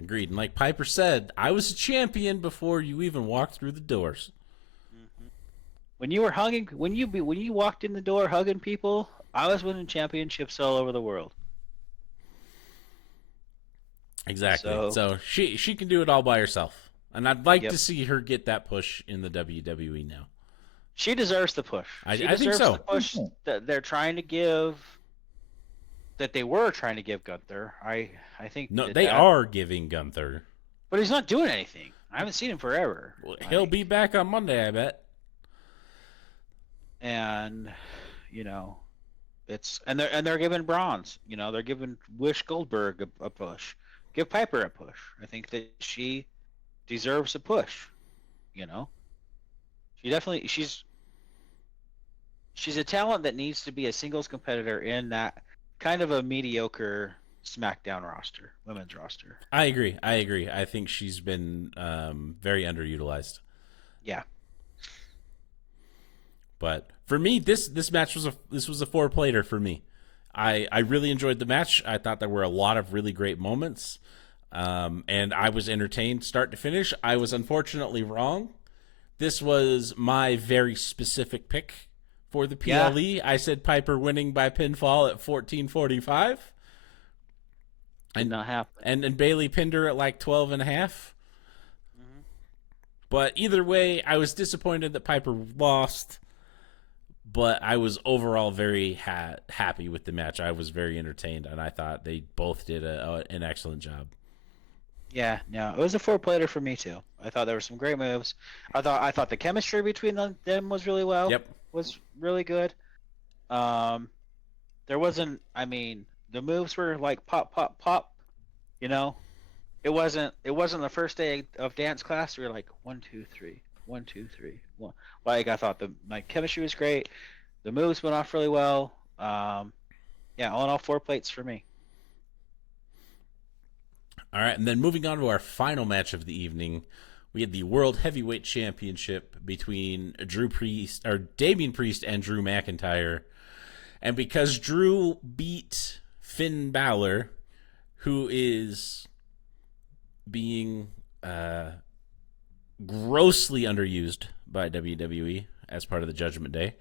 Agreed. And like Piper said, I was a champion before you even walked through the doors. Mm-hmm. When you were hugging, when you walked in the door hugging people, I was winning championships all over the world. Exactly. So she can do it all by herself. And I'd like to see her get that push in the WWE now. She deserves the push. I think so. The push that they're trying to give, that they were trying to give Gunther. I think no, they are giving Gunther, but he's not doing anything. I haven't seen him forever. Well, he'll be back on Monday, I bet. And you know, they're giving Bronze. You know, they're giving Wish Goldberg a push. Give Piper a push. I think that she deserves a push. You know, she's a talent that needs to be a singles competitor in that kind of a mediocre SmackDown roster, women's roster. I agree. I think she's been very underutilized. Yeah. But for me, this match was a 4-plater for me. I really enjoyed the match. I thought there were a lot of really great moments, and I was entertained start to finish. I was unfortunately wrong. This was my very specific pick for the PLE. Yeah. I said Piper winning by pinfall at 14:45. Did not happen. And Bayley pinned her at like 12 and a half. Mm-hmm. But either way, I was disappointed that Piper lost. But I was overall very happy with the match. I was very entertained, and I thought they both did an excellent job. Yeah, no, it was a 4-plater for me too. I thought there were some great moves. I thought the chemistry between them was really well. Yep, was really good. There wasn't. I mean, the moves were like pop, pop, pop. You know, it wasn't the first day of dance class. We were like 1, 2, 3, 1, 2, 3, 1. Like I thought my chemistry was great. The moves went off really well. Yeah, all in all, 4 plates for me. All right, and then moving on to our final match of the evening, we had the World Heavyweight Championship between Damian Priest and Drew McIntyre. And because Drew beat Finn Balor, who is being grossly underused by WWE as part of the Judgment Day.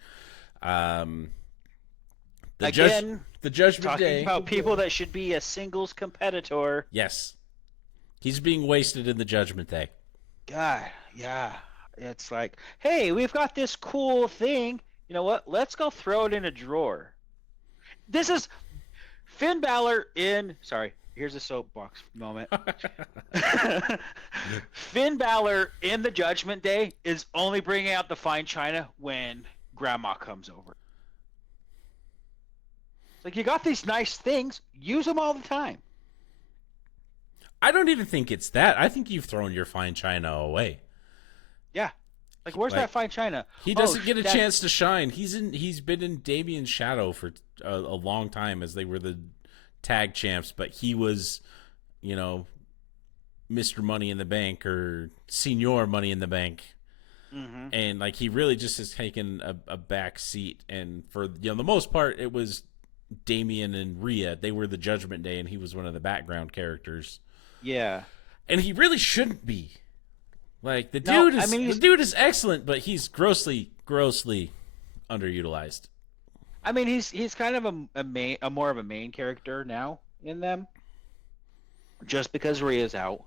Um, the judge, Again, the Judgment talking Day. about people that should be a singles competitor. Yes, he's being wasted in the Judgment Day. God, yeah. It's like, hey, we've got this cool thing. You know what? Let's go throw it in a drawer. This is Finn Balor in. Sorry, here's a soapbox moment. Finn Balor in the Judgment Day is only bringing out the fine china when Grandma comes over. It's like, you got these nice things, use them all the time. I don't even think it's that. I think you've thrown your fine china away. Yeah. Like, where's Like, that fine china? He doesn't get a chance to shine. He's been in Damien's shadow for a long time as they were the tag champs, but he was, you know, Mr. Money in the Bank or Senior Money in the Bank. Mm-hmm. And like he really just has taken a back seat, and for the most part it was Damien and Rhea. They were the Judgment Day and he was one of the background characters. Yeah. And he really shouldn't be. Like the dude is excellent, but he's grossly underutilized. I mean, he's kind of a more of a main character now in them, just because Rhea's out.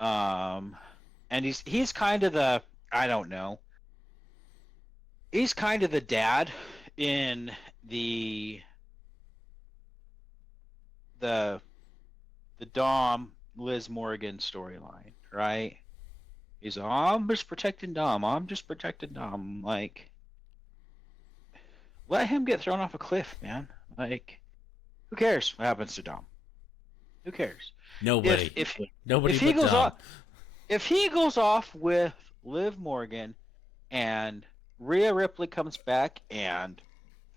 And he's kind of the, I don't know. He's kind of the dad in the Dom Liz Morgan storyline, right? He's, oh, I'm just protecting Dom. I'm just protecting Dom. Like, let him get thrown off a cliff, man. Like, who cares what happens to Dom? Who cares? Nobody. Nobody if but he goes Dom. off, if he goes off with Liv Morgan and Rhea Ripley comes back and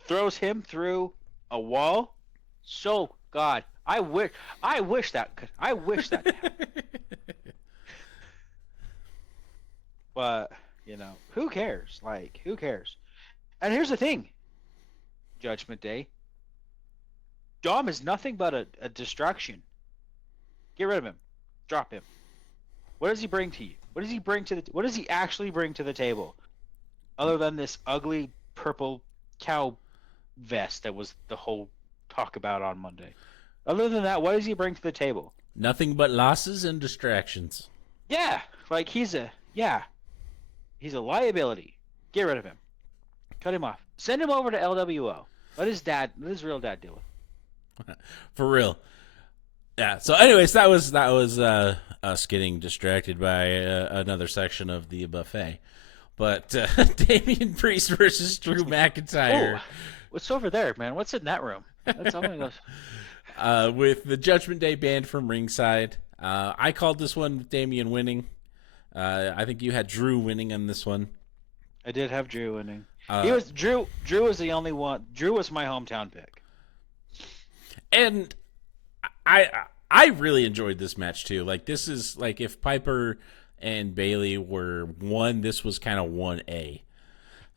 throws him through a wall, so God, I wish that could happen. But, who cares? Like, who cares? And here's the thing, Judgment Day. Dom is nothing but a distraction. Get rid of him. Drop him. What does he bring to you? What does he actually bring to the table? Other than this ugly purple cow vest that was the whole talk about on Monday. Other than that, what does he bring to the table? Nothing but losses and distractions. Yeah, like he's a liability. Get rid of him. Cut him off. Send him over to LWO. Let his real dad deal with it. For real. Yeah. So, anyways, that was us getting distracted by another section of the buffet. But Damian Priest versus Drew McIntyre. Oh, what's over there, man? What's in that room? That's all I know. With the Judgment Day banned from ringside. I called this one with Damian winning. I think you had Drew winning on this one. I did have Drew winning. Drew was the only one. Drew was my hometown pick. And I really enjoyed this match too. Like, this is like if Piper and Bayley were one, this was kind of 1A.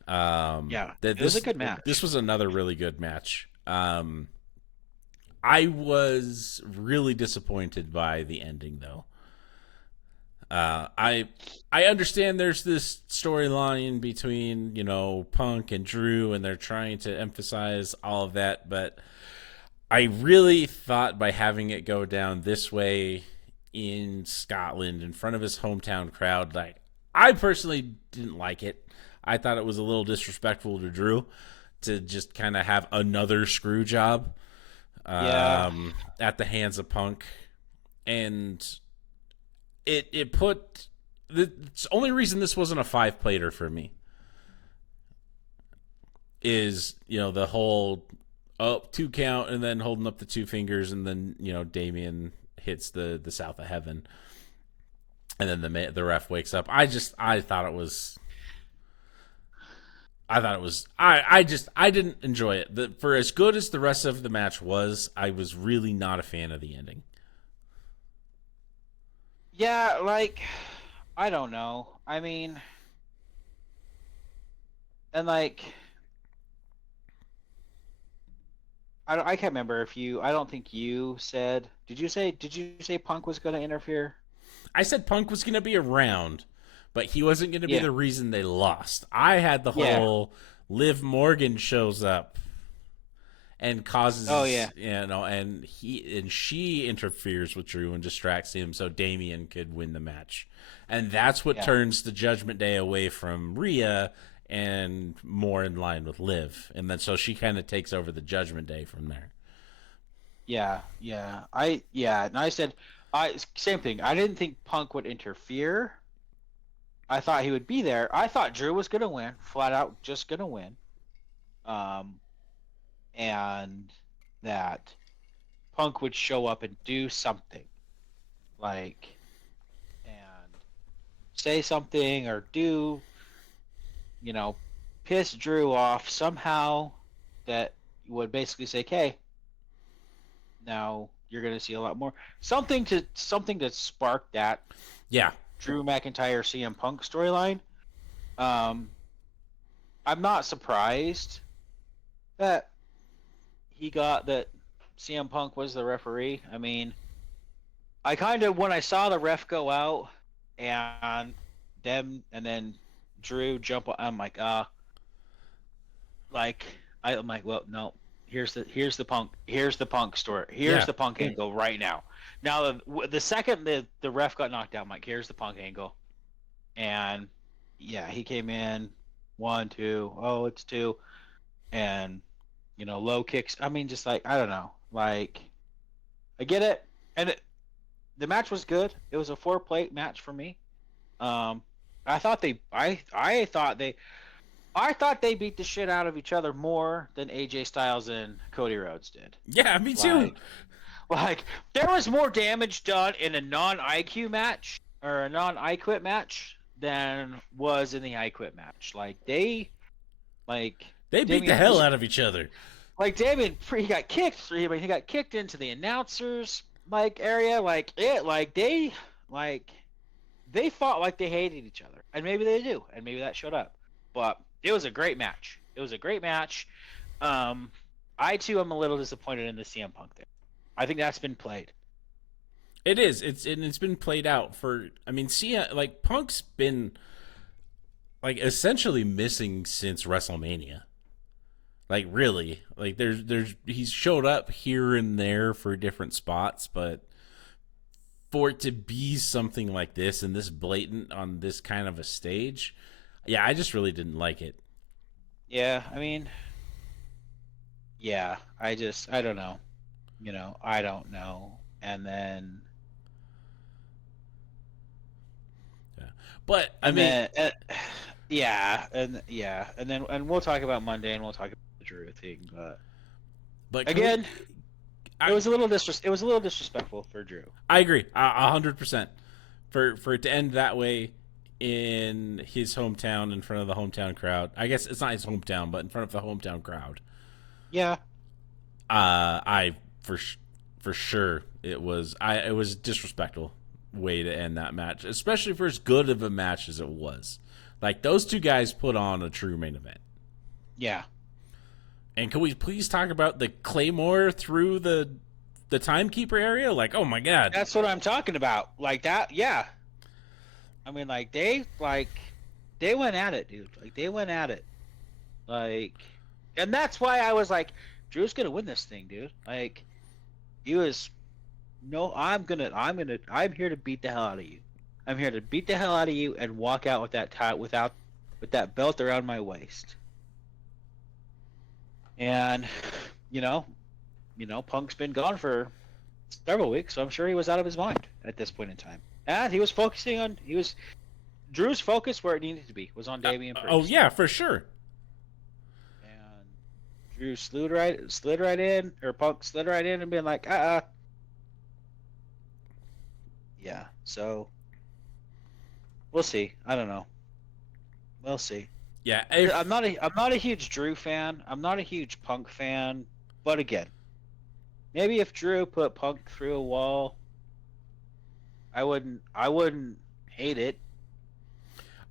It was a good match. This was another really good match. I was really disappointed by the ending, though. I understand there's this storyline between Punk and Drew, and they're trying to emphasize all of that, but I really thought by having it go down this way in Scotland in front of his hometown crowd, like, I personally didn't like it. I thought it was a little disrespectful to Drew to just kind of have another screw job at the hands of Punk. And it put the only reason this wasn't a 5-plater for me is the whole 2 count and then holding up the 2 fingers, and then Damien hits the south of heaven, and then the ref wakes up. I didn't enjoy it. For as good as the rest of the match was, I was really not a fan of the ending. Yeah, like, I don't know. I mean, and like, I can't remember if you. I don't think you said. Did you say Punk was going to interfere? I said Punk was going to be around, but he wasn't going to be Yeah. the reason they lost. I had the Yeah. whole Liv Morgan shows up and Oh yeah. causes, and she interferes with Drew and distracts him so Damian could win the match. And that's what Yeah. turns the Judgment Day away from Rhea and more in line with Liv. And then so she kind of takes over the Judgment Day from there. Yeah. Yeah. And I said I same thing. I didn't think Punk would interfere. I thought he would be there. I thought Drew was going to win, flat out just going to win. Um and that Punk would show up and do something like and say something or do, you know, piss Drew off somehow that would basically say, "Okay, now you're going to see a lot more." Something to spark that Yeah. Drew McIntyre CM Punk storyline. Um, I'm not surprised that he got that CM Punk was the referee. I mean, I kind of when I saw the ref go out and them and then Drew jump, I'm like, like I'm like, well, no. Here's the Punk story. Here's Yeah. the Punk angle right now. Now the second the ref got knocked out, I'm like, here's the Punk angle, and yeah, he came in 1, 2, oh, it's two, and low kicks. I mean, just like I don't know, like I get it, and the match was good. It was a four-plate match for me. Um, I thought they beat the shit out of each other more than AJ Styles and Cody Rhodes did. Yeah, me too. Like, like there was more damage done in a non-IQ match or a non-I Quit match than was in the I Quit match. Like They beat the Damian, hell out of each other. like Damian, he got kicked. He got kicked into the announcers area. Like they fought like they hated each other, and maybe they do, and maybe that showed up. But it was a great match. It was a great match. Um, I too am a little disappointed in the CM Punk thing. I think that's been played. It is. It's been played out for. I mean, see, like Punk's been like essentially missing since WrestleMania. Like really, like there's he's showed up here and there for different spots, but for it to be something like this and this blatant on this kind of a stage, yeah, I just really didn't like it. Yeah, I mean, yeah, I don't know. I don't know. And then Yeah. But I and mean, then yeah, and we'll talk about Monday and we'll talk about the Drew thing, but but can we? again, I it was a little disrespectful for Drew. I agree 100% for it to end that way in his hometown in front of the hometown crowd. I guess it's not his hometown, but in front of the hometown crowd. Yeah, I for sure it was disrespectful way to end that match, especially for as good of a match as it was. Like those two guys put on a true main event. yeah. And can we please talk about the Claymore through the timekeeper area? Like, oh my god. That's what I'm talking about. Like that, yeah. I mean, they went at it, dude. Like they went at it. Like, and that's why I was like, Drew's gonna win this thing, dude. Like, he was, no, I'm here to beat the hell out of you. I'm here to beat the hell out of you and walk out with with that belt around my waist. And, you know, Punk's been gone for several weeks, so I'm sure he was out of his mind at this point in time. And he was Drew's focus where it needed to be was on Damian Oh Priest. yeah, for sure. And Drew slid right in, or Punk slid right in and being like, yeah. So we'll see. I don't know. We'll see. Yeah, I'm not a huge Drew fan. I'm not a huge Punk fan. But again, maybe if Drew put Punk through a wall, I wouldn't hate it.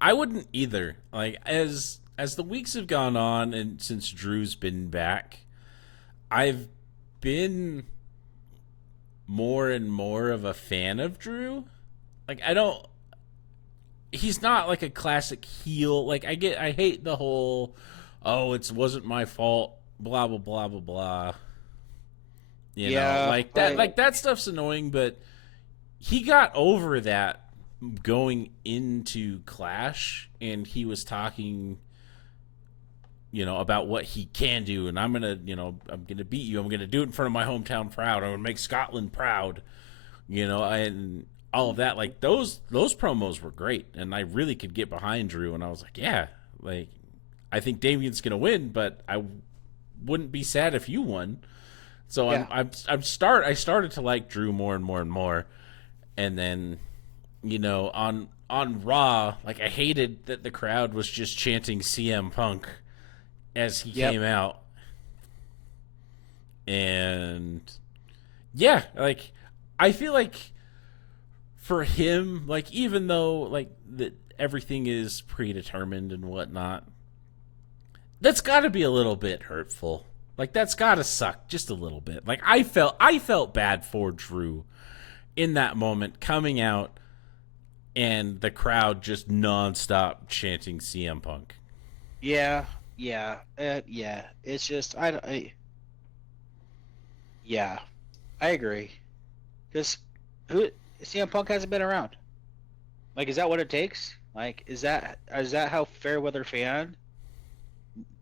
I wouldn't either. Like as the weeks have gone on and since Drew's been back, I've been more and more of a fan of Drew. Like, I don't. He's not like a classic heel. Like, I hate the whole, oh, it wasn't my fault, blah blah blah blah blah. You know, Yeah, like that stuff's annoying, but he got over that going into Clash, and he was talking, about what he can do, and I'm gonna beat you. I'm gonna do it in front of my hometown proud. I'm gonna make Scotland proud. And all of that. Like those promos were great, and I really could get behind Drew. And I was like, yeah, like I think Damien's gonna win, but I wouldn't be sad if you won. So yeah, I started to like Drew more and more and more, and then on Raw, like I hated that the crowd was just chanting CM Punk as he yep, came out, and yeah, like I feel like for him, like even though like that everything is predetermined and whatnot, that's got to be a little bit hurtful. Like that's got to suck just a little bit. Like I felt bad for Drew in that moment coming out and the crowd just nonstop chanting CM Punk. yeah, yeah. It's just yeah, I agree. Because who CM Punk hasn't been around. Like, is that what it takes? Like, is that how Fairweather fan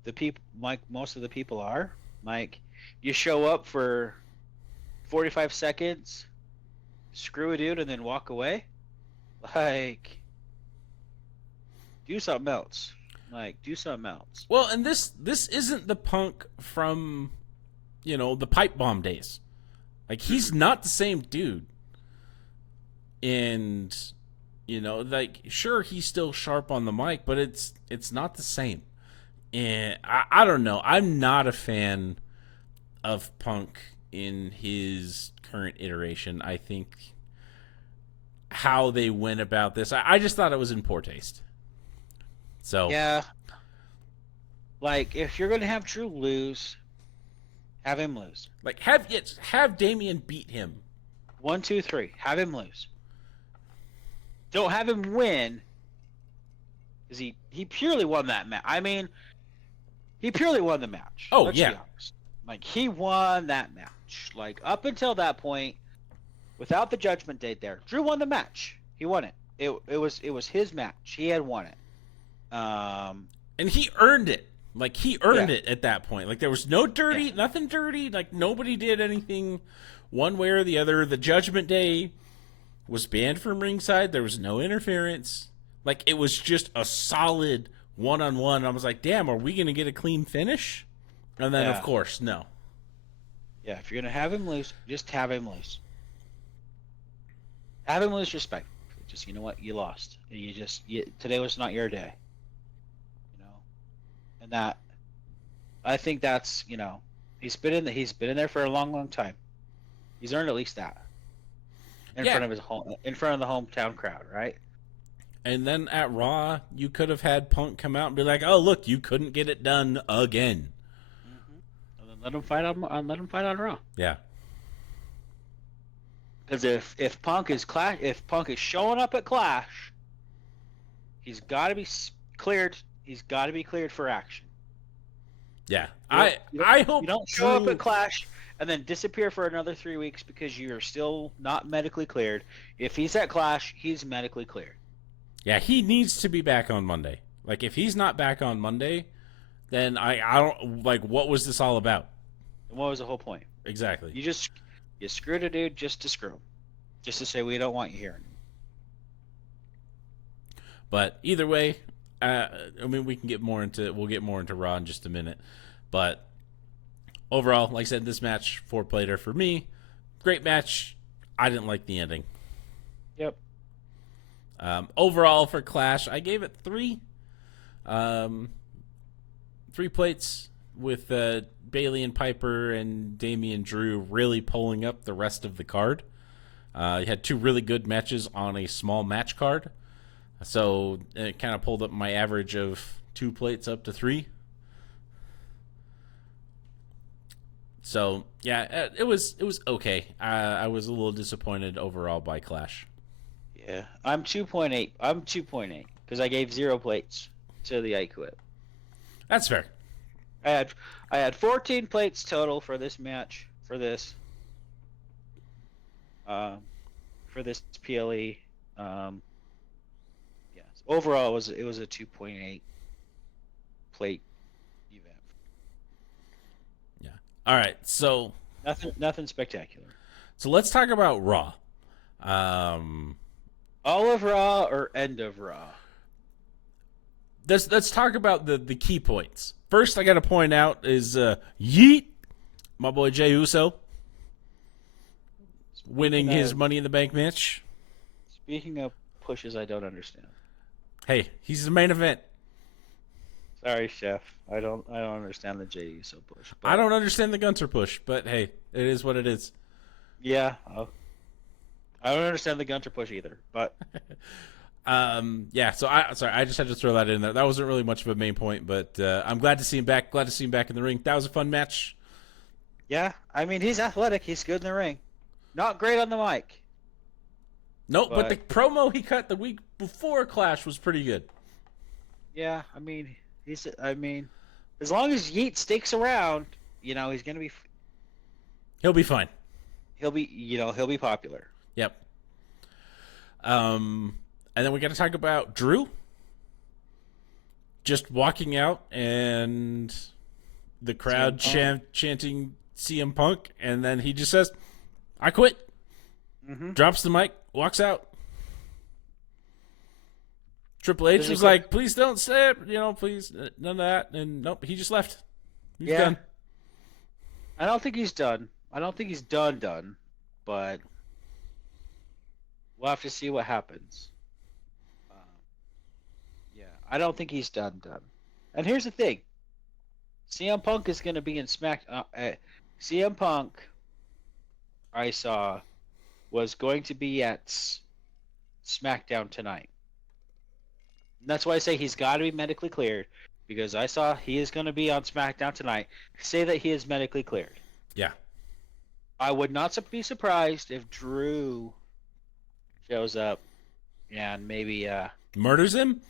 the people like most of the people are? Like, you show up for 45 seconds, screw a dude, and then walk away. Like, do something else. Like, do something else. Well, and this isn't the Punk from the pipe bomb days. Like he's not the same dude. And like sure he's still sharp on the mic, but it's not the same. And I don't know. I'm not a fan of Punk in his current iteration. I think how they went about this, I just thought it was in poor taste. So Yeah, like if you're gonna have Drew lose, have him lose. like have Damien beat him. 1, 2, 3. Have him lose. Don't have him win, because he purely won that match. I mean, he purely won the match. Oh Let's yeah. be honest. Like he won that match. Like up until that point, without the Judgment Day there, Drew won the match. He won it. It was his match. He had won it. And he earned it. Like he earned Yeah. it at that point. Like there was no dirty, nothing dirty. Like nobody did anything one way or the other. The Judgment Day was banned from ringside. There was no interference. Like it was just a solid one-on-one. I was like, damn, are we gonna get a clean finish? And then Yeah. of course, no. Yeah. If you're gonna have him lose, just have him lose. Have him lose respect. Just you know what, you lost. Today was not your day. You know, and that I think that's he's been in there for a long, long time. He's earned at least that in Yeah. front of his home, in front of the hometown crowd, right? And then at Raw, you could have had Punk come out and be like, "Oh, look, you couldn't get it done again." And then let him fight on Raw. Yeah. Because if Punk is showing up at Clash, he's got to be cleared. He's got to be cleared for action. Yeah. I hope you don't show up Drew- at Clash and then disappear for another 3 weeks because you're still not medically cleared. If he's at Clash, he's medically cleared. Yeah, he needs to be back on Monday. Like if he's not back on Monday, then I don't like what was this all about? And what was the whole point? Exactly. You screwed a dude just to screw him, just to say we don't want you here. But either way, I mean we'll get more into Raw in just a minute. But overall, like I said, this match 4-plater for me. Great match. I didn't like the ending. Yep. Overall for Clash, I gave it 3. 3 plates with Bailey and Piper and Damian Drew really pulling up the rest of the card. You had 2 really good matches on a small match card. So it kind of pulled up my average of 2 plates up to 3. So yeah, it was okay. I was a little disappointed overall by Clash. Yeah, I'm 2.8. I'm 2.8 because I gave 0 plates to the I Quit. That's fair. I had I had 14 plates total for this match um, for this PLE. Yes, overall it was a 2.8 plate event. Yeah. All right. Nothing spectacular. So let's talk about Raw. Um, All of Raw or end of Raw? let's talk about the key points. First, I got to point out is Yeet, my boy Jey Uso, winning Speaking his of Money in the Bank match. speaking of pushes, I don't understand. Hey, he's the main event. Sorry, Chef. I don't understand the Jey Uso push. I But don't understand the Gunter push, but hey, it is what it is. yeah, I don't understand the Gunter push either. But Yeah. So I just had to throw that in there. That wasn't really much of a main point, but I'm glad to see him back. Glad to see him back in the ring. That was a fun match. yeah, I mean he's athletic. He's good in the ring. Not great on the mic. Nope, but the But promo he cut the week before Clash was pretty good. yeah, I mean I mean, as long as Yeet sticks around, he's gonna be. He'll be fine. He'll be popular. Yep. And then we got to talk about Drew just walking out and the crowd chanting CM Punk, and then he just says, "I quit." Mm-hmm. Drops the mic, walks out. Triple H Does he was quit? like, "Please don't say it, please, none of that." And nope, he just left. He's Yeah. done. I don't think he's done. I don't think he's done, but we'll have to see what happens. Yeah, I don't think he's done. And here's the thing: CM Punk is going to be in CM Punk, I saw, was going to be at SmackDown tonight. And that's why I say he's got to be medically cleared, because I saw he is going to be on SmackDown tonight. Say that he is medically cleared. Yeah. I would not be surprised if Drew shows up and maybe Murders him.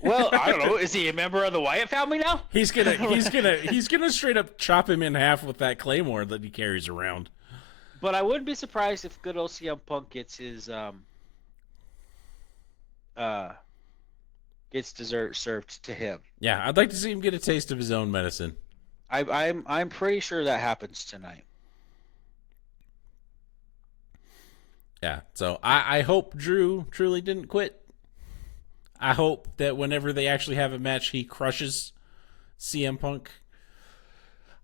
well, I don't know. Is he a member of the Wyatt family now? He's gonna straight up chop him in half with that claymore that he carries around. But I wouldn't be surprised if good old CM Punk gets his gets dessert served to him. Yeah, I'd like to see him get a taste of his own medicine. I'm pretty sure that happens tonight. Yeah, so I hope Drew truly didn't quit. I hope that whenever they actually have a match, he crushes CM Punk.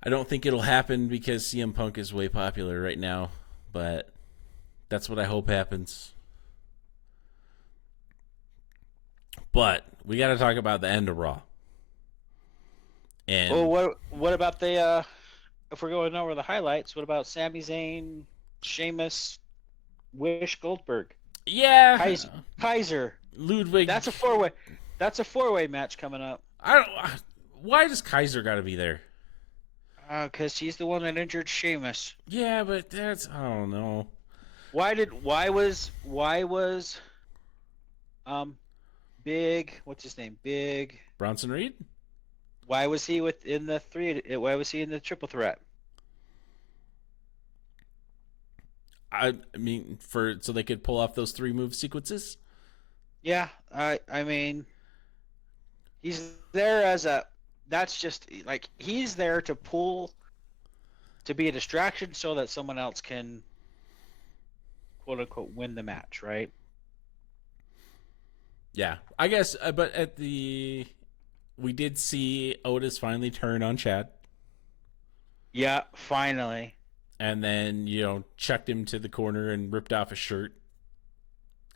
I don't think it'll happen because CM Punk is way popular right now, but that's what I hope happens. But we got to talk about the end of Raw. And what about the if we're going over the highlights? What about Sami Zayn, Sheamus, Wish, Goldberg? yeah, Kaiser. Ludwig. That's a four-way. That's a four-way match coming up. I don't. Why does Kaiser got to be there? Because he's the one that injured Sheamus. Yeah, but that's I don't know. Why was Big, what's his name? Big. Bronson Reed. Why was he within the three? Why was he in the triple threat? I mean, so they could pull off those 3 move sequences. Yeah, I mean, he's there as a. That's just like he's there to be a distraction so that someone else can, quote unquote, win the match, right? Yeah, I guess. But we did see Otis finally turn on Chad. Yeah, finally. And then chucked him to the corner and ripped off his shirt.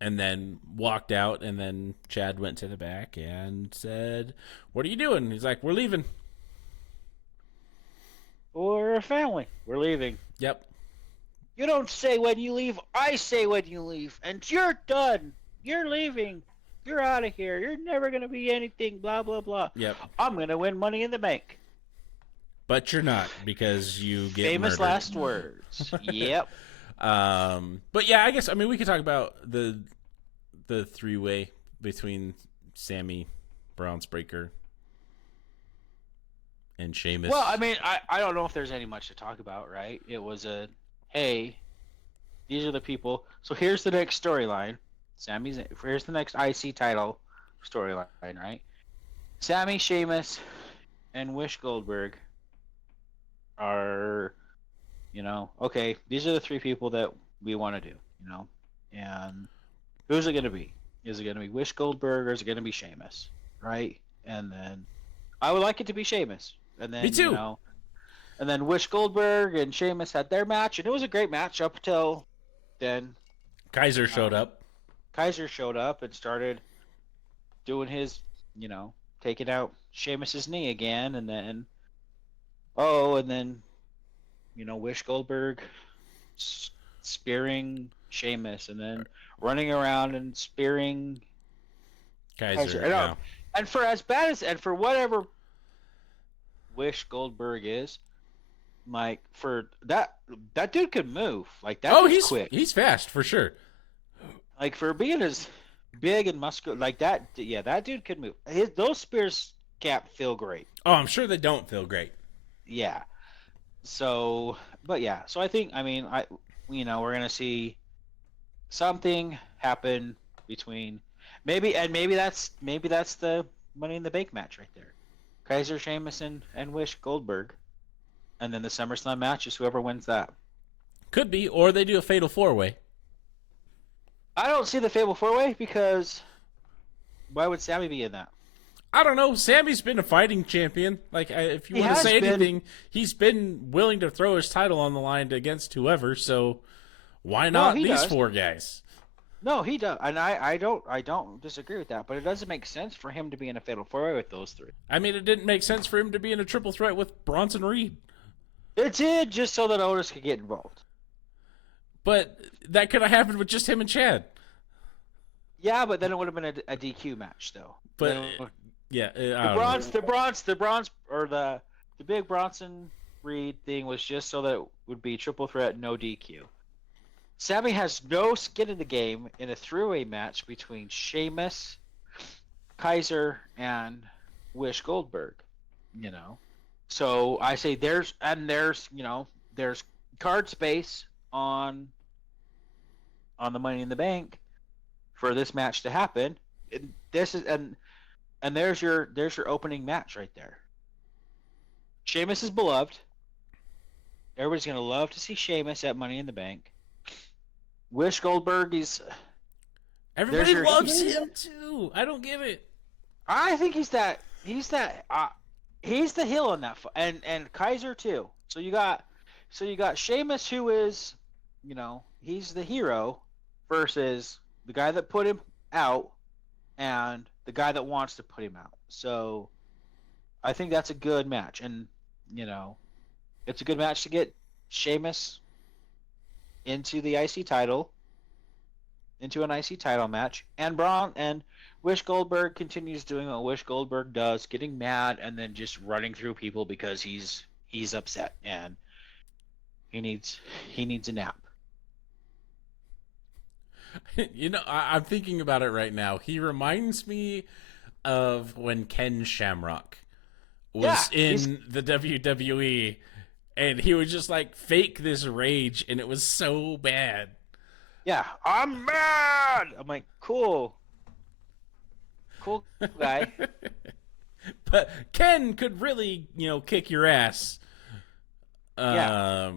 And then walked out, and then Chad went to the back and said, "What are you doing?" He's like, "We're leaving." We're a family. We're leaving. Yep. You don't say when you leave. I say when you leave. And you're done. You're leaving. You're out of here. You're never going to be anything, blah, blah, blah. Yep. I'm going to win Money in the Bank. but you're not because you get Famous murdered. last words. Yep. But yeah, I guess we could talk about the three-way between Sammy, Braun Breaker, and Well, I Sheamus. mean, I don't know if there's any much to talk about, right? It was a, hey, these are the people. So here's the next storyline. Here's the next IC title storyline, right? Sammy, Sheamus, and Wish Goldberg are, okay, these are the three people that we want to do, and who's it going to be? Is it going to be Wish Goldberg or is it going to be Sheamus, right? And then I would like it to be Sheamus, and Me then too. and then Wish Goldberg and Sheamus had their match, and it was a great match up until then. Kaiser showed Um, up. Kaiser showed up and started doing his, taking out Sheamus's knee again, and then and then Wish Goldberg spearing Sheamus, and then running around and spearing Kaiser. Kaiser, yeah. And for as bad as and for whatever Wish Goldberg is, Mike, for that dude could move. Like that Oh, dude's quick. he's fast for sure. Like for being as big and muscular like that, yeah, that dude could move. Those spears can't feel great. Oh, I'm sure they don't feel great. Yeah. So, but yeah. So I think we're gonna see something happen between maybe that's the Money in the Bank match right there. Kaiser, Sheamus, and Wish Goldberg, and then the SummerSlam match is whoever wins that. Could be, or they do a fatal four-way. I don't see the Fatal 4-Way because why would Sammy be in that? I don't know. Sammy's been a fighting champion. Like, if you He want to has say been. anything, he's been willing to throw his title on the line against whoever. So why No, not he these does. four guys? No, he does, and I don't disagree with that. But it doesn't make sense for him to be in a Fatal 4-Way with those three. I mean, it didn't make sense for him to be in a triple threat with Bronson Reed, It did just so that Otis could get involved. but that could have happened with just him and Chad. Yeah, but then it would have been a DQ match though. But Then yeah, I the don't bronze, know. the bronze, or the big Bronson Reed thing was just so that it would be triple threat, no DQ. Sammy has no skin in the game in a three-way match between Sheamus, Kaiser, and Wish Goldberg. So I say there's card space on the Money in the Bank for this match to happen. This is and there's your opening match right there. Sheamus is beloved. Everybody's gonna love to see Sheamus at Money in the Bank. Wish Goldberg is. Everybody loves him too. I don't get it. I think he's that. He's that. He's the heel in that, and Kaiser too. So you got Sheamus, who is, he's the hero, versus the guy that put him out, and the guy that wants to put him out. So I think that's a good match, and it's a good match to get Sheamus into the IC title, into an IC title match, and Braun and Wish Goldberg continues doing what Wish Goldberg does, getting mad and then just running through people because he's upset and he needs a nap. I'm thinking about it right now. He reminds me of when Ken Shamrock was in the WWE, and he would just like fake this rage, and it was so bad. Yeah, I'm mad. I'm like, cool guy. But Ken could really, kick your ass. Yeah.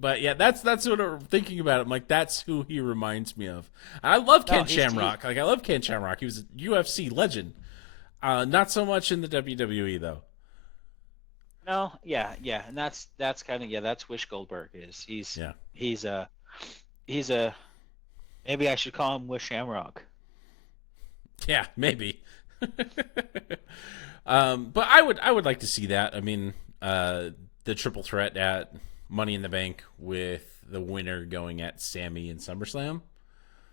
But yeah, that's what I'm thinking about. I'm like, that's who he reminds me of. I love Ken Shamrock. I love Ken Shamrock. He was a UFC legend. Not so much in the WWE though. No, yeah, and that's kind of that's Wish Goldberg is. He's a maybe I should call him Wish Shamrock. Yeah, maybe. But I would like to see that. I mean, the triple threat at Money in the Bank with the winner going at Sammy in SummerSlam.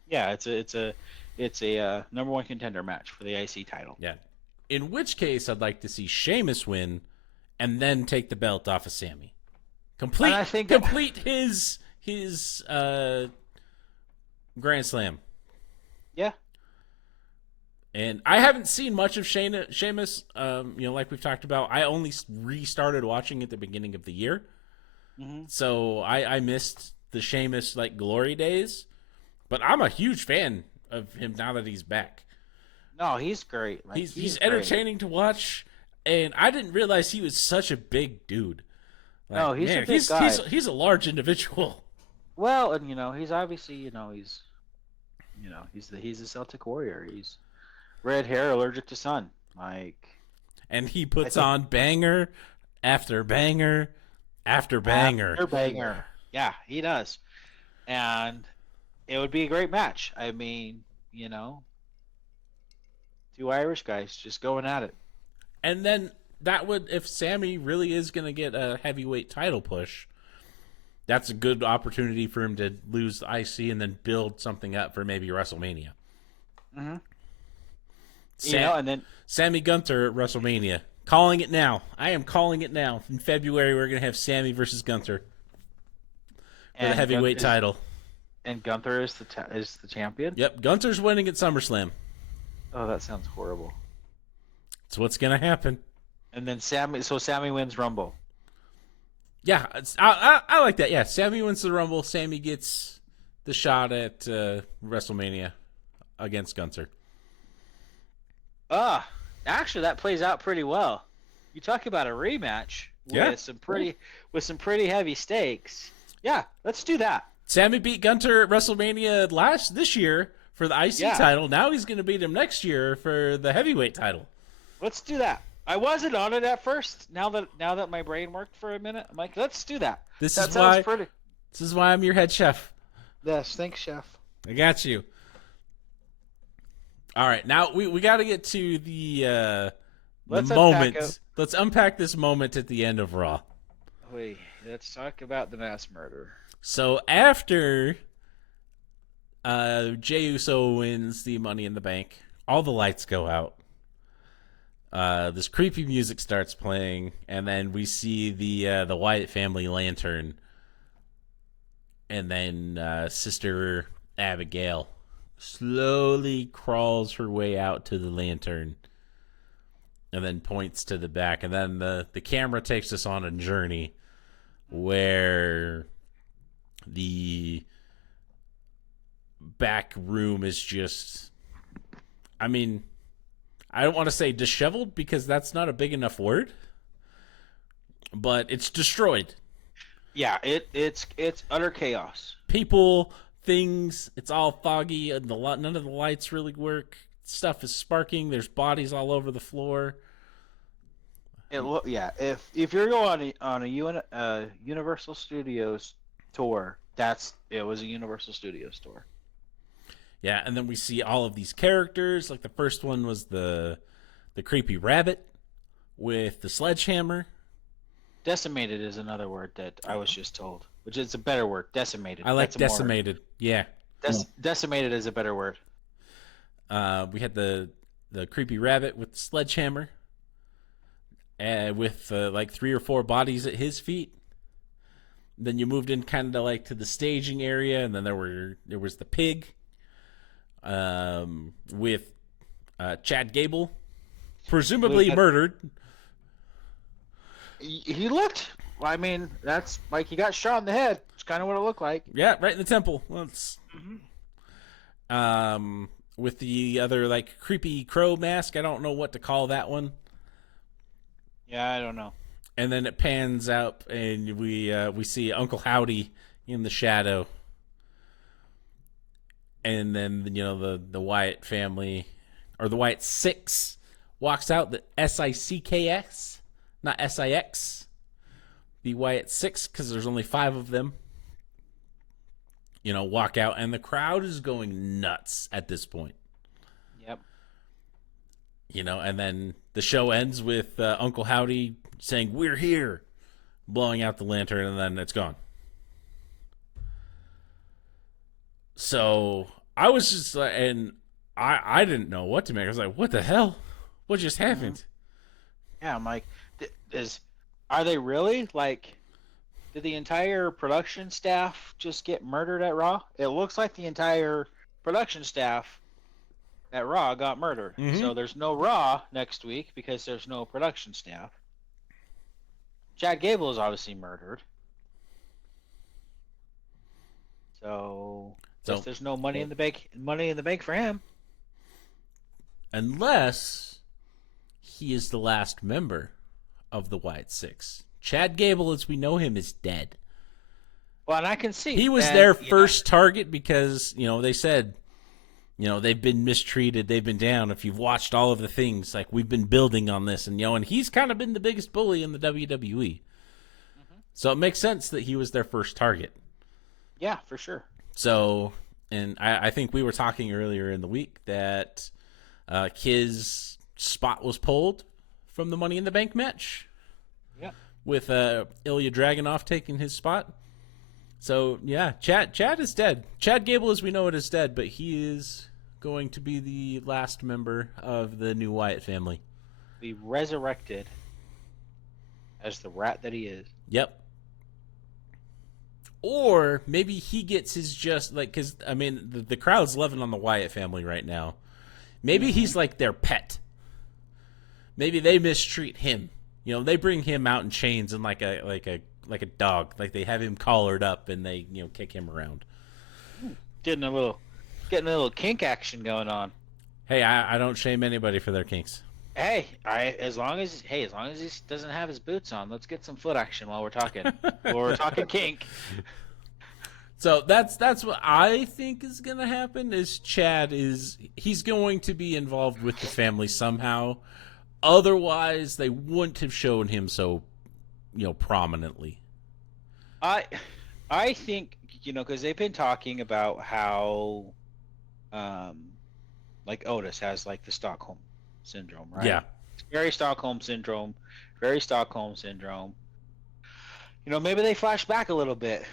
Yeah, it's a number one contender match for the IC title. Yeah. In which case, I'd like to see Sheamus win and then take the belt off of Sammy. And Complete I think that, complete his Grand Slam. yeah. And I haven't seen much of Sheamus. Like we've talked about, I only restarted watching at the beginning of the year, Hmm. so I missed the Sheamus like glory days. But I'm a huge fan of him now that he's back. No, he's great. Like He's great. entertaining to watch, and I didn't realize he was such a big dude. No, Like, he's a man, big guy. he's a large individual. Well, and he's obviously, he's a Celtic warrior. He's red hair, allergic to sun. Like, And he I puts think on banger after banger after banger. after banger. Yeah, he does. And it would be a great match. I mean, two Irish guys just going at it. And then that would, if Sammy really is going to get a heavyweight title push, that's a good opportunity for him to lose the IC and then build something up for maybe WrestleMania. Mm-hmm. Sam, And then Sammy Gunther at WrestleMania. Calling it now. I am calling it now. In February, we're going to have Sammy versus Gunther for the heavyweight title. And Gunther is the champion. Yep, Gunther's winning at SummerSlam. Oh, that sounds horrible. It's what's going to happen. And then Sammy wins Rumble. Yeah, I like that. Yeah, Sammy wins the Rumble. Sammy gets the shot at WrestleMania against Gunther. Actually, that plays out pretty well. You talk about a rematch Yeah. with some pretty heavy stakes. Yeah, let's do that. Sammy beat Gunther at WrestleMania this year for the IC title. Now he's going to beat him next year for the heavyweight title. Let's do that. I wasn't on it at first. Now that my brain worked for a minute, I'm like, let's do that. This That is sounds why. pretty. This is why I'm your head chef. Yes, thanks, chef. I got you. All right, now we got to get to the Let's moment. unpack it. Let's unpack this moment at the end of Raw. Wait, let's talk about the mass murder. So after Jey Uso wins the Money in the Bank, all the lights go out. This creepy music starts playing, and then we see the Wyatt family lantern, and then Sister Abigail slowly crawls her way out to the lantern, and then points to the back, and then the camera takes us on a journey where the back room is just, I mean, I don't want to say disheveled because that's not a big enough word, but it's destroyed. Yeah, it's utter chaos. People, things, it's all foggy, and none of the lights really work. Stuff is sparking. There's bodies all over the floor. If you're going on a Universal Studios tour, it was a Universal Studios tour. Yeah, and then we see all of these characters. Like the first one was the creepy rabbit with the sledgehammer. Decimated is another word that I was just told, which is a better word. Decimated. I like That's a more- decimated. Yeah. Decimated is a better word. We had the creepy rabbit with the sledgehammer, with like 3 or 4 bodies at his feet. Then you moved in kind of like to the staging area, and then there was the pig, with Chad Gable, presumably murdered. He looked. I mean, that's like he got shot in the head. It's kind of what it looked like. Yeah, right in the temple. With the other like creepy crow mask. I don't know what to call that one. Yeah, I don't know. And then it pans up, and we see Uncle Howdy in the shadow. And then the Wyatt family, or the Wyatt Six, walks out. The SICKS, not SIX. The Wyatt Six, because there's only 5 of them. Walk out, and the crowd is going nuts at this point. Yep. And then the show ends with Uncle Howdy saying, "We're here," blowing out the lantern, and then it's gone. So I was just and I didn't know what to make. I was like, "What the hell? What just happened?" Yeah, I'm like, Are they really? Like, did the entire production staff just get murdered at Raw? It looks like the entire production staff at Raw got murdered. Mm-hmm. So there's no Raw next week because there's no production staff. Chad Gable is obviously murdered. So guess So there's no money in the bank for him. unless he is the last member of the White Six, Chad Gable, as we know him, is dead. Well, and I can see He was and, their first target because, they said, they've been mistreated, they've been down. If you've watched all of the things, like, we've been building on this, and he's kind of been the biggest bully in the WWE. So it makes sense that he was their first target. Yeah, for sure. So, and I think we were talking earlier in the week that his spot was pulled from the Money in the Bank match. Yeah. With Ilya Dragunov taking his spot. So, yeah, Chad is dead. Chad Gable, as we know it, is dead, but he is going to be the last member of the new Wyatt family. Be resurrected as the rat that he is. Yep. Or maybe he gets his because, the crowd's loving on the Wyatt family right now. Maybe he's like their pet. Maybe they mistreat him. They bring him out in chains and like a dog. Like they have him collared up and they, kick him around. Getting a little kink action going on. Hey, I don't shame anybody for their kinks. Hey, as long as he doesn't have his boots on, let's get some foot action while we're talking. We're talking kink. So that's what I think is gonna happen. Is he's going to be involved with the family somehow. Otherwise, they wouldn't have shown him so, prominently. I think because they've been talking about how, like Otis has like the Stockholm syndrome, right? Yeah. It's very Stockholm syndrome. Maybe they flash back a little bit.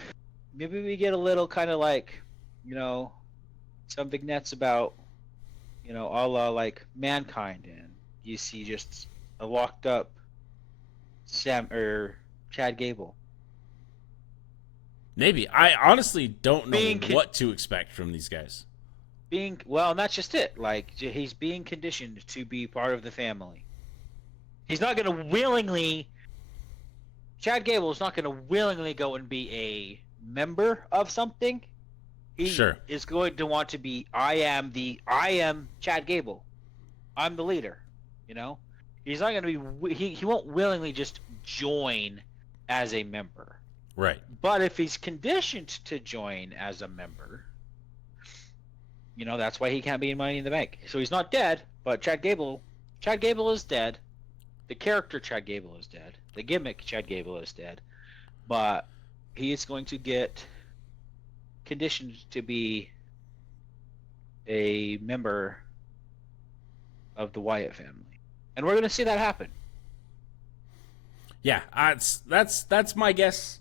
Maybe we get a little kind of like, some vignettes about, a la like Mankind, and you see just a locked up Chad Gable. Maybe. I honestly don't know what to expect from these guys. And that's just it. Like, he's being conditioned to be part of the family. He's not going to willingly. Chad Gable is not going to willingly go and be a member of something. He is going to want to be. I am Chad Gable. I'm the leader. He's not going to be. He won't willingly just join as a member. Right. But if he's conditioned to join as a member, that's why he can't be in Money in the Bank. So he's not dead, but Chad Gable is dead. The character Chad Gable is dead. The gimmick Chad Gable is dead. But he is going to get conditioned to be a member of the Wyatt family. And we're going to see that happen. Yeah, that's my guess.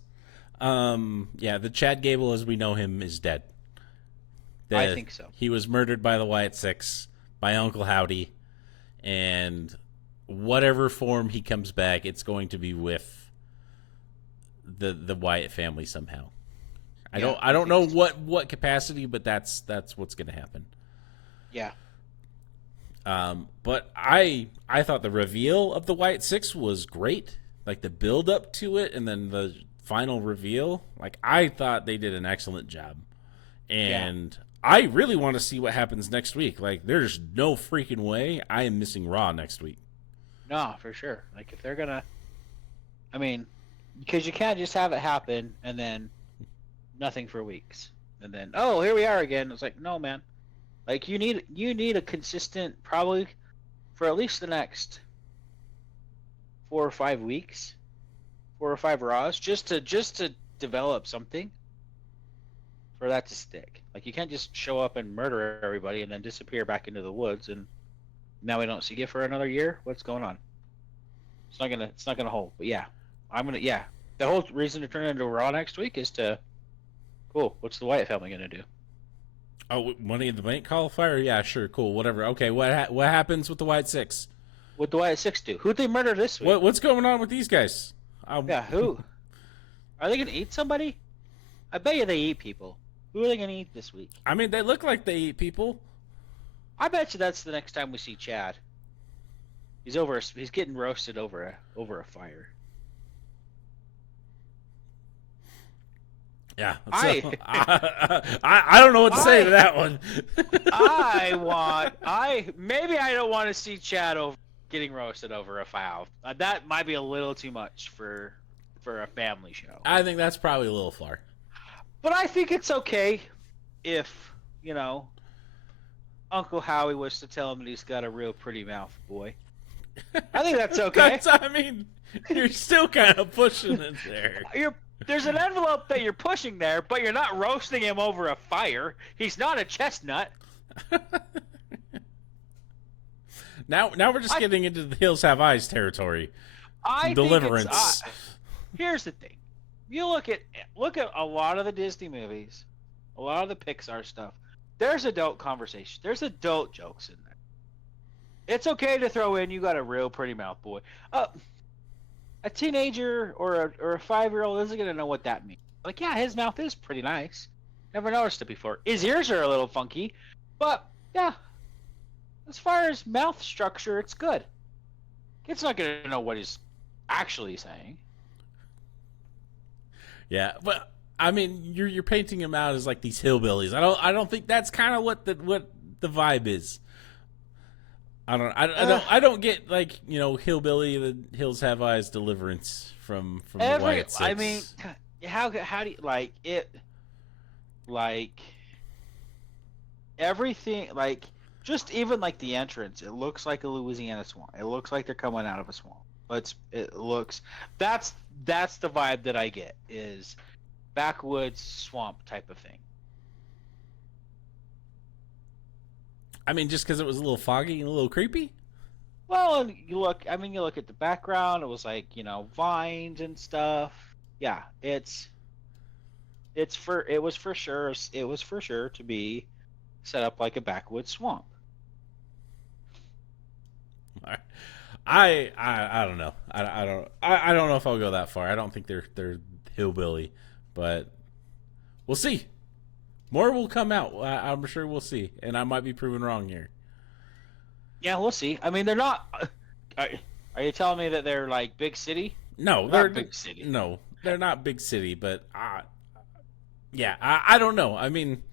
The Chad Gable as we know him is dead. I think so. He was murdered by the Wyatt Six, by Uncle Howdy, and whatever form he comes back, it's going to be with the Wyatt family somehow. I don't know what capacity, but that's what's going to happen. Yeah. But I thought the reveal of the Wyatt Six was great. Like the build up to it and then the final reveal. Like I thought they did an excellent job. And I really want to see what happens next week. Like there's no freaking way I am missing Raw next week. No, for sure. Like if they're going to because you can't just have it happen and then nothing for weeks. And then here we are again. It's like, no, man. Like you need a consistent, probably for at least the next 4 or 5 weeks, 4 or 5 Raws, just to develop something for that to stick. Like you can't just show up and murder everybody and then disappear back into the woods and now we don't see you for another year. What's going on? It's not gonna hold. But the whole reason to turn it into Raw next week is to, cool. What's the Wyatt family gonna do? Oh, Money in the Bank qualifier? Yeah, sure, cool, whatever. Okay, what happens with the Wyatt Six? What the Wyatt Six do? Who'd they murder this week? What's going on with these guys? Yeah, who? Are they gonna eat somebody? I bet you they eat people. Who are they gonna eat this week? I mean, they look like they eat people. I bet you that's the next time we see Chad. He's getting roasted over a fire. Yeah. So, I I don't know what to say to I that one. maybe I don't want to see Chad getting roasted over a foul. That might be a little too much for a family show. I think that's probably a little far. But I think it's okay if, Uncle Howie was to tell him that he's got a real pretty mouth, boy. I think that's okay. I mean, you're still kind of pushing it there. There's an envelope that you're pushing there, but you're not roasting him over a fire. He's not a chestnut. Now we're just getting into the Hills Have Eyes territory. Deliverance. Here's the thing. You look at a lot of the Disney movies, a lot of the Pixar stuff. There's adult conversation. There's adult jokes in there. It's okay to throw in, you got a real pretty mouth, boy. A teenager or a 5-year-old isn't going to know what that means. Like, yeah, his mouth is pretty nice. Never noticed it before. His ears are a little funky. But, yeah, as far as mouth structure, it's good. Kid's not going to know what he's actually saying. Yeah, but I mean, you're painting him out as like these hillbillies. I don't think that's kind of what the vibe is. I don't get, like, hillbilly, the Hills Have Eyes deliverance from the Wyatt Six. I mean, how do you like it? Like everything, like just even like the entrance, it looks like a Louisiana swamp. It looks like they're coming out of a swamp. That's the vibe that I get, is backwoods swamp type of thing. I mean, just because it was a little foggy and a little creepy? Well, and you look at the background, it was like, vines and stuff. Yeah, it was for sure to be set up like a backwoods swamp. I don't know. I don't know if I'll go that far. I don't think they're hillbilly, but we'll see. More will come out. I'm sure we'll see, and I might be proven wrong here. Yeah, we'll see. I mean, they're not. Are you telling me that they're like big city? No, they're big city. No, they're not big city, but yeah, I don't know. I mean,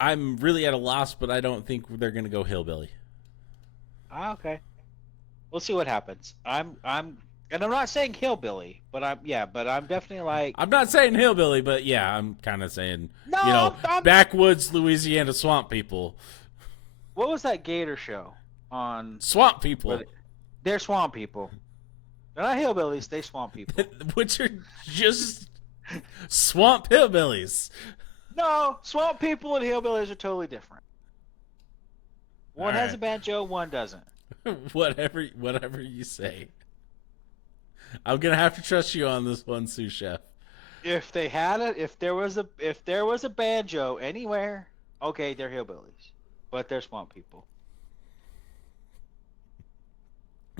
I'm really at a loss, but I don't think they're going to go hillbilly. Okay. We'll see what happens. And I'm not saying hillbilly, but I'm definitely like. I'm not saying hillbilly, but yeah, I'm kind of saying, no, backwoods Louisiana swamp people. What was that Gator show on? Swamp people. They're swamp people. They're not hillbillies. They swamp people. Which are just swamp hillbillies. No, swamp people and hillbillies are totally different. One has a banjo, one doesn't. Whatever you say. I'm gonna have to trust you on this one, sous chef. If they had it, if there was a banjo anywhere, okay, they're hillbillies, but they're swamp people.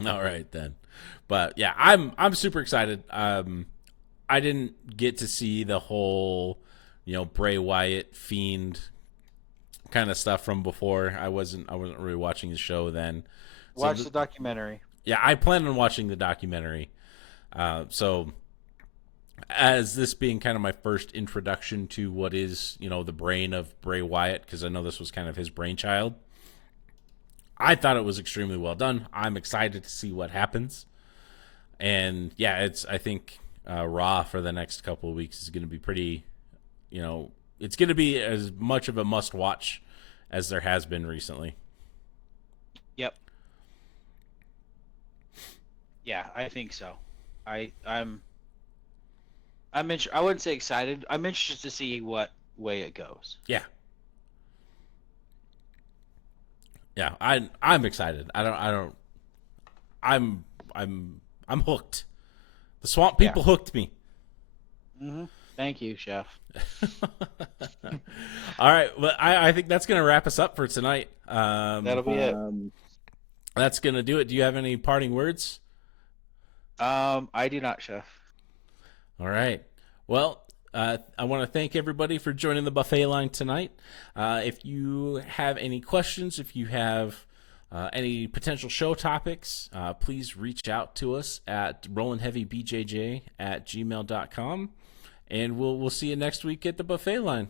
All right then, but yeah, I'm super excited. I didn't get to see the whole, Bray Wyatt Fiend kind of stuff from before. I wasn't really watching the show then. Watch the documentary. Yeah, I plan on watching the documentary. So as this being kind of my first introduction to what is, the brain of Bray Wyatt, because I know this was kind of his brainchild, I thought it was extremely well done. I'm excited to see what happens. And yeah, I think Raw for the next couple of weeks is going to be pretty, it's going to be as much of a must watch as there has been recently. Yep. Yeah, I think so. I'm I wouldn't say excited. I'm interested to see what way it goes. Yeah. Yeah, I'm excited. I'm hooked. The swamp people hooked me. Mm-hmm. Thank you, chef. All right, well, I think that's going to wrap us up for tonight. That'll be it. That's going to do it. Do you have any parting words? I do not, chef. All right. Well, I want to thank everybody for joining the buffet line tonight. If you have any questions, if you have any potential show topics, please reach out to us at rollinheavybjj@gmail.com. And we'll see you next week at the buffet line.